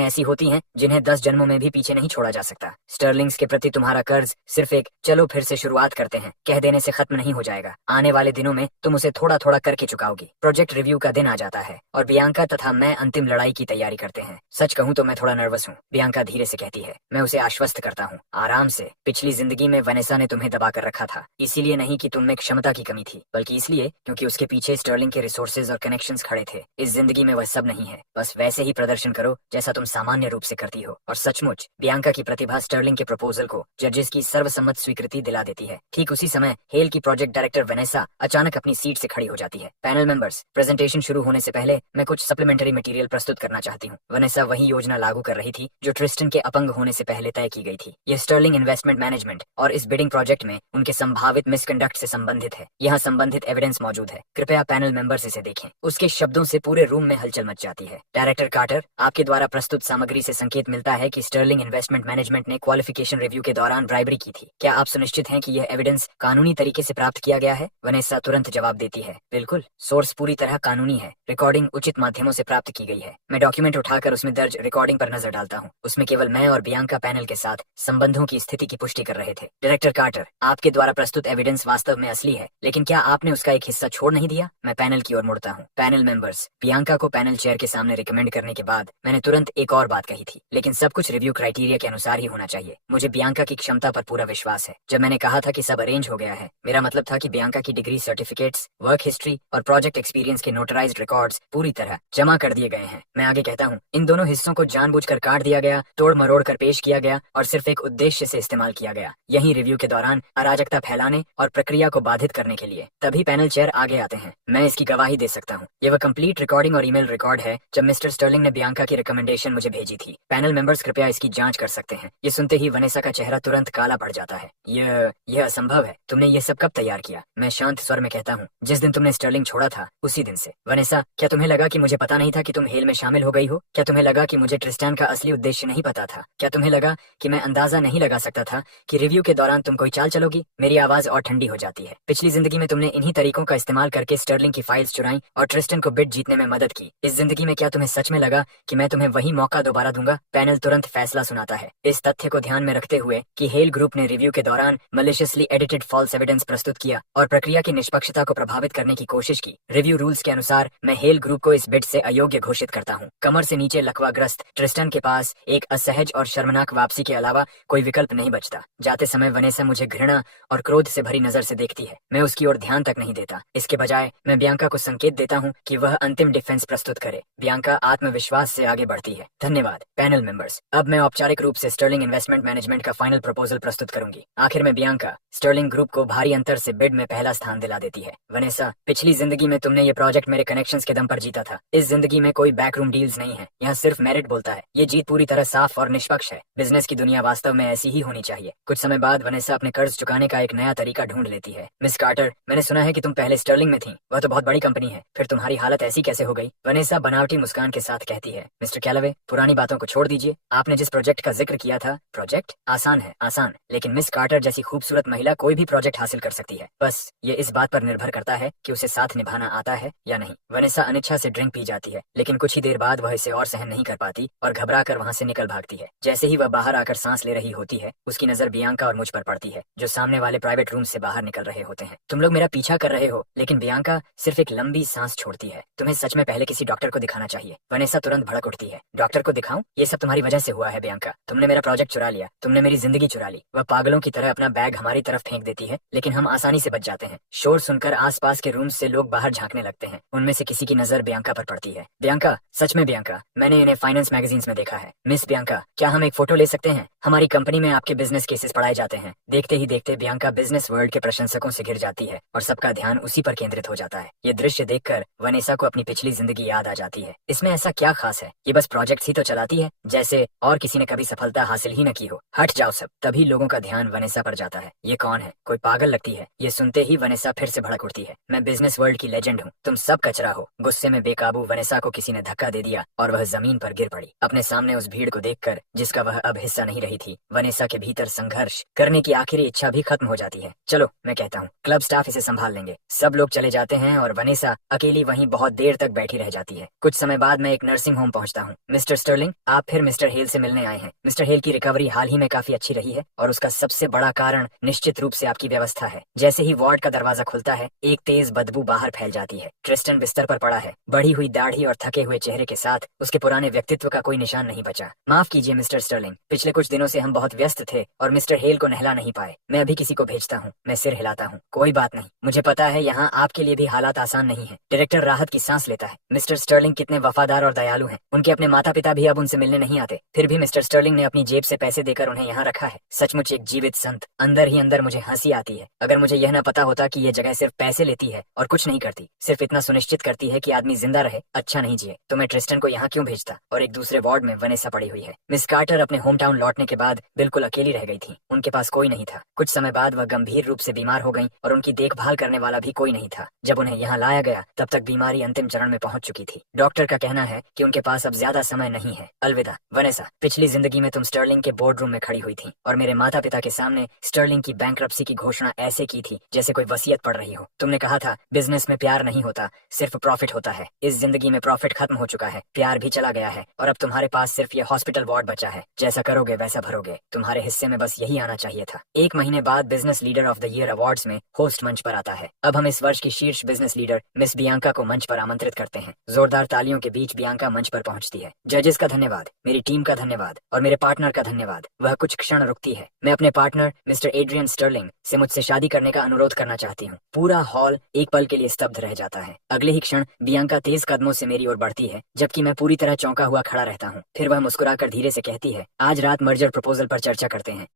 ऐसी होती हैं जिन्हें 10 जन्मों में भी पीछे नहीं छोड़ा जा सकता। स्टर्लिंग्स के प्रति तुम्हारा कर्ज सिर्फ एक चलो फिर से शुरुआत करते हैं कह देने से खत्म नहीं हो जाएगा। आने वाले दिनों में तुम उसे थोड़ा थोड़ा करके चुकाओगी। प्रोजेक्ट रिव्यू का दिन आ जाता है और बियांका तथा मैं अंतिम लड़ाई की तैयारी करते हैं। सच कहूँ तो मैं थोड़ा नर्वस हूँ, बियांका धीरे से कहती है। मैं उसे आश्वस्त करता हूँ, आराम से। पिछली जिंदगी में वनेसा ने तुम्हें दबा कर रखा था, इसीलिए नहीं कि तुम में क्षमता की कमी थी, बल्कि इसलिए क्योंकि उसके पीछे स्टर्लिंग के रिसोर्सेज और कनेक्शंस खड़े थे। इस जिंदगी में वह सब नहीं है। बस वैसे ही प्रदर्शन करो जैसा तुम सामान्य रूप से करती हो। और सचमुच बियांका की प्रतिभा स्टर्लिंग के प्रपोजल को जजेस की सर्वसम्मत स्वीकृति दिला देती है। ठीक उसी उसी समय हेल की प्रोजेक्ट डायरेक्टर वेनेसा अचानक अपनी सीट से खड़ी हो जाती है। पैनल मेंबर्स, प्रेजेंटेशन शुरू होने से पहले मैं कुछ सप्लीमेंट्री मटेरियल प्रस्तुत करना चाहती हूँ। वेनेसा वही योजना लागू कर रही थी जो ट्रिस्टन के अपंग होने से पहले तय की गई थी। यह स्टर्लिंग इन्वेस्टमेंट मैनेजमेंट और इस बिडिंग प्रोजेक्ट में उनके संभावित मिसकंडक्ट से संबंधित है। यहाँ संबंधित एविडेंस मौजूद है, कृपया पैनल मेंबर्स इसे देखें। उसके शब्दों से पूरे रूम में हलचल मच जाती है। डायरेक्टर कार्टर, आपके द्वारा प्रस्तुत सामग्री से संकेत मिलता है कि स्टर्लिंग इन्वेस्टमेंट मैनेजमेंट ने क्वालिफिकेशन रिव्यू के दौरान ब्राइबरी की थी। क्या आप सुनिश्चित हैं कि यह एविडेंस कानूनी तरीके से प्राप्त किया गया है? वनेसा तुरंत जवाब देती है, बिल्कुल, सोर्स पूरी तरह कानूनी है, रिकॉर्डिंग उचित माध्यमों से प्राप्त की गई है। मैं डॉक्यूमेंट उठाकर उसमें दर्ज रिकॉर्डिंग पर नजर डालता हूँ। उसमें केवल मैं और बियांका पैनल के साथ संबंधों की स्थिति की पुष्टि कर रहे थे। डायरेक्टर कार्टर, आपके द्वारा प्रस्तुत एविडेंस वास्तव में असली है, लेकिन क्या आपने उसका एक हिस्सा छोड़ नहीं दिया? मैं पैनल की ओर मुड़ता हूँ। पैनल मेंबर्स, बियांका को पैनल चेयर के सामने रिकमेंड करने के बाद मैंने तुरंत एक और बात कही थी, लेकिन सब कुछ रिव्यू क्राइटेरिया के अनुसार ही होना चाहिए। मुझे बियांका की क्षमता पर पूरा विश्वास है। जब मैंने कहा था कि सब अरेंज हो गया है, मेरा मतलब था कि बियांका की डिग्री, सर्टिफिकेट्स, वर्क हिस्ट्री और प्रोजेक्ट एक्सपीरियंस के नोटराइज्ड रिकॉर्ड्स पूरी तरह जमा कर दिए गए हैं। मैं आगे कहता हूँ, इन दोनों हिस्सों को जानबूझकर काट दिया गया, तोड़ मरोड़ कर पेश किया गया और सिर्फ एक उद्देश्य से इस्तेमाल किया गया, यही रिव्यू के दौरान अराजकता फैलाने और प्रक्रिया को बाधित करने के लिए। तभी पैनल चेयर आगे आते हैं। मैं इसकी गवाही दे सकता हूँ। यह वह कंप्लीट रिकॉर्डिंग और ईमेल रिकॉर्ड है जब मिस्टर स्टर्लिंग ने बियांका की रिकमेंडेशन मुझे भेजी थी। पैनल मेंबर्स कृपया इसकी जांच कर सकते हैं। ये सुनते ही वनेसा का चेहरा तुरंत काला पड़ जाता है। यह असंभव है। तुमने ये सब कब तैयार किया? मैं शांत स्वर में कहता हूँ, जिस दिन तुमने स्टर्लिंग छोड़ा था उसी दिन से। वनेसा, क्या तुम्हें लगा कि मुझे पता नहीं था कि तुम हेल में शामिल हो गई हो? क्या तुम्हें लगा कि मुझे ट्रिस्टान का असली उद्देश्य नहीं पता था? क्या तुम्हें लगा कि मैं अंदाजा नहीं लगा सकता था कि रिव्यू के दौरान तुम कोई चाल चलोगी? मेरी आवाज और ठंडी हो जाती है। पिछली जिंदगी में तुमने इन्हीं तरीकों का इस्तेमाल करके स्टर्लिंग की फाइल्स चुराई और ट्रिस्टन को बिड जीतने में मदद की। इस जिंदगी में क्या तुम्हें सच में लगा कि मैं तुम्हें वही मौका दोबारा दूंगा? पैनल तुरंत फैसला सुनाता है, इस तथ्य को ध्यान में रखते हुए कि हेल ग्रुप ने रिव्यू के दौरान मलिशियसली एडिटेड फॉल्स एविडेंस प्रस्तुत किया और प्रक्रिया की निष्पक्षता को प्रभावित करने की कोशिश की। रिव्यू रूल्स के अनुसार मैं हेल ग्रुप को इस बिड से अयोग्य घोषित करता हूँ। कमर से नीचे लकवाग्रस्त ट्रिस्टन के पास एक असहज और शर्मनाक वापसी के अलावा कोई विकल्प नहीं बचता। जाते समय वनेसा मुझे घृणा और क्रोध से भरी नजर से देखती है। मैं उसकी ओर ध्यान तक नहीं देता। इसके बजाय मैं बियांका को संकेत देता हूँ कि वह अंतिम डिफेंस प्रस्तुत करे। बियांका आत्मविश्वास से आगे बढ़ती है। धन्यवाद पैनल मेंबर्स। अब मैं औपचारिक रूप से स्टर्लिंग इन्वेस्टमेंट मैनेजमेंट का फाइनल प्रपोजल प्रस्तुत करूंगी। आखिर में बियांका स्टर्लिंग ग्रुप को भारी अंतर से बिड में पहला स्थान दिला देती है। वनेसा, पिछली जिंदगी में तुमने ये प्रोजेक्ट मेरे कनेक्शंस के दम पर जीता था। इस जिंदगी में कोई बैकरूम डील्स नहीं है, यहाँ सिर्फ मेरिट बोलता है। ये जीत पूरी तरह साफ और निष्पक्ष है। बिजनेस की दुनिया वास्तव में ऐसी ही होनी चाहिए। कुछ समय बाद वनेसा अपने कर्ज चुकाने का एक नया तरीका ढूंढ लेती है। मिस कार्टर, मैंने सुना है कि तुम पहले स्टर्लिंग में थी। वह तो बहुत बड़ी कंपनी है, फिर तुम्हारी हालत ऐसी कैसे हो गई? वनेसा बनावटी मुस्कान के साथ कहती है, मिस्टर कैलवे, पुरानी बातों को छोड़ दीजिए। आपने जिस प्रोजेक्ट का जिक्र किया था, प्रोजेक्ट आसान है, आसान, लेकिन मिस कार्टर जैसी खूबसूरत महिला कोई भी प्रोजेक्ट हासिल कर सकती है। बस ये इस बात पर निर्भर करता है कि उसे साथ निभाना आता है या नहीं। वनेसा अनिच्छा से ड्रिंक पी जाती है, लेकिन कुछ ही देर बाद वह इसे और सहन नहीं कर पाती और घबरा कर वहाँ से निकल भागती है। जैसे ही वह बाहर आकर सांस ले रही होती है, उसकी नजर बियांका और मुझ पर पड़ती है, जो सामने वाले प्राइवेट रूम से बाहर निकल रहे होते हैं। तुम लोग मेरा पीछा कर रहे हो, लेकिन बियांका सिर्फ एक लंबी सांस छोड़ती है। तुम्हें सच में पहले किसी डॉक्टर को दिखाना चाहिए। वनेसा तुरंत भड़क उठती है। डॉक्टर को दिखाऊं? ये सब तुम्हारी वजह से हुआ है बियांका। तुमने मेरा प्रोजेक्ट चुरा लिया, तुमने मेरी जिंदगी चुरा ली। वह पागलों की तरह अपना बैग हमारी तरफ फेंक देती है, लेकिन हम आसानी से बच जाते हैं। शोर सुनकर आसपास के रूम से लोग बाहर झांकने लगते हैं। उनमें से किसी की नजर बियांका पर पड़ती है। बियांका, सच में बियांका, मैंने इन्हें फाइनेंस मैगजीन्स में देखा है। मिस बियांका, क्या हम एक फोटो ले सकते हैं? हमारी कंपनी में आपके बिजनेस केसेस पढ़ाए जाते हैं। देखते ही देखते बियांका बिजनेस वर्ल्ड के प्रशंसकों से घिर जाती है और सबका ध्यान उसी पर केंद्रित हो जाता है। ये दृश्य देखकर वनेसा को अपनी पिछली जिंदगी याद आ जाती है। इसमें ऐसा क्या खास है? ये बस प्रोजेक्ट ही तो चलाती है, जैसे और किसी ने कभी सफलता हासिल ही न की हो। हट जाओ सब। तभी लोगों का ध्यान वनेसा पर जाता है। ये कौन है? कोई पागल लगती है। ये सुनते ही वनेसा फिर से भड़क उठती है। मैं बिजनेस वर्ल्ड की लेजेंड हूँ, तुम सब कचरा हो। गुस्से में बेकाबू वनेसा को किसी ने धक्का दे दिया और वह जमीन पर गिर पड़ी। अपने सामने उस भीड़ को देखकर, जिसका वह अब हिस्सा नहीं रही थी, वनेसा के भीतर संघर्ष करने की आखिरी इच्छा भी खत्म हो जाती है। चलो, मैं कहता हूँ, क्लब स्टाफ इसे संभाल लेंगे। सब लोग चले जाते हैं और वनेसा अकेली वहीं बहुत देर तक बैठी रह जाती है। कुछ समय बाद मैं एक नर्सिंग होम पहुंचता हूँ। मिस्टर स्टर्लिंग, आप फिर मिस्टर हेल से मिलने आए हैं। मिस्टर हेल की रिकवरी हाल ही में काफी अच्छी रही है और उसका सबसे बड़ा कारण निश्चित रूप से आपकी व्यवस्था है। जैसे ही वार्ड का दरवाजा खुलता है, एक तेज बदबू बाहर फैल जाती है। ट्रिस्टन बिस्तर पर पड़ा है, बढ़ी हुई दाढ़ी और थके हुए चेहरे के साथ उसके पुराने व्यक्तित्व का कोई निशान नहीं बचा। माफ कीजिए मिस्टर स्टर्लिंग, पिछले कुछ दिनों दिनों से हम बहुत व्यस्त थे और मिस्टर हेल को नहला नहीं पाए। मैं अभी किसी को भेजता हूँ। मैं सिर हिलाता हूँ। कोई बात नहीं, मुझे पता है यहाँ आपके लिए भी हालात आसान नहीं है। डायरेक्टर राहत की सांस लेता है। मिस्टर स्टर्लिंग कितने वफादार और दयालु हैं। उनके अपने माता पिता भी अब उनसे मिलने नहीं आते, फिर भी मिस्टर स्टर्लिंग ने अपनी जेब से पैसे देकर उन्हें यहाँ रखा है। सचमुच एक जीवित संत। अंदर ही अंदर मुझे हंसी आती है। अगर मुझे यह न पता होता कि यह जगह सिर्फ पैसे लेती है और कुछ नहीं करती, सिर्फ इतना सुनिश्चित करती है कि आदमी जिंदा रहे, अच्छा नहीं जिए, तो मैं ट्रिस्टन को यहाँ क्यों भेजता। और एक दूसरे वार्ड में वनेसा पड़ी हुई है। मिस कार्टर अपने होम टाउन लौटने के बाद बिल्कुल अकेली रह गई थी। उनके पास कोई नहीं था। कुछ समय बाद वह गंभीर रूप से बीमार हो गई और उनकी देखभाल करने वाला भी कोई नहीं था। जब उन्हें यहाँ लाया गया तब तक बीमारी अंतिम चरण में पहुंच चुकी थी। डॉक्टर का कहना है कि उनके पास अब ज्यादा समय नहीं है। अलविदा वनेसा। पिछली जिंदगी में तुम स्टर्लिंग के बोर्ड रूम में खड़ी हुई थी और मेरे माता पिता के सामने स्टर्लिंग की बैंकरप्सी की घोषणा ऐसे की थी जैसे कोई वसीयत पढ़ रही हो। तुमने कहा था बिजनेस में प्यार नहीं होता, सिर्फ प्रॉफिट होता है। इस जिंदगी में प्रॉफिट खत्म हो चुका है, प्यार भी चला गया है और अब तुम्हारे पास सिर्फ ये हॉस्पिटल वार्ड बचा है। जैसा करोगे वैसा भरोगे। तुम्हारे हिस्से में बस यही आना चाहिए था। 1 महीने बाद business leader of the year awards में होस्ट मंच पर आता है। अब हम इस वर्ष की शीर्ष बिजनेस लीडर मिस बियांका को मंच पर आमंत्रित करते हैं। जोरदार तालियों के बीच बियांका मंच पर पहुंचती है। जजेस का धन्यवाद, मेरी टीम का धन्यवाद और मेरे पार्टनर का धन्यवाद। वह कुछ क्षण रुकती है। मैं अपने पार्टनर मिस्टर एड्रियन स्टर्लिंग से मुझसे शादी करने का अनुरोध करना चाहती हूँ। पूरा हॉल एक पल के लिए स्तब्ध रह जाता है। अगले ही क्षण बियांका तेज कदमों से मेरी ओर बढ़ती है, जबकि मैं पूरी तरह चौंका हुआ खड़ा रहता हूँ। फिर वह मुस्कुराकर धीरे से कहती है, आज रात मर्जर प्रपोजल पर चर्चा करते हैं।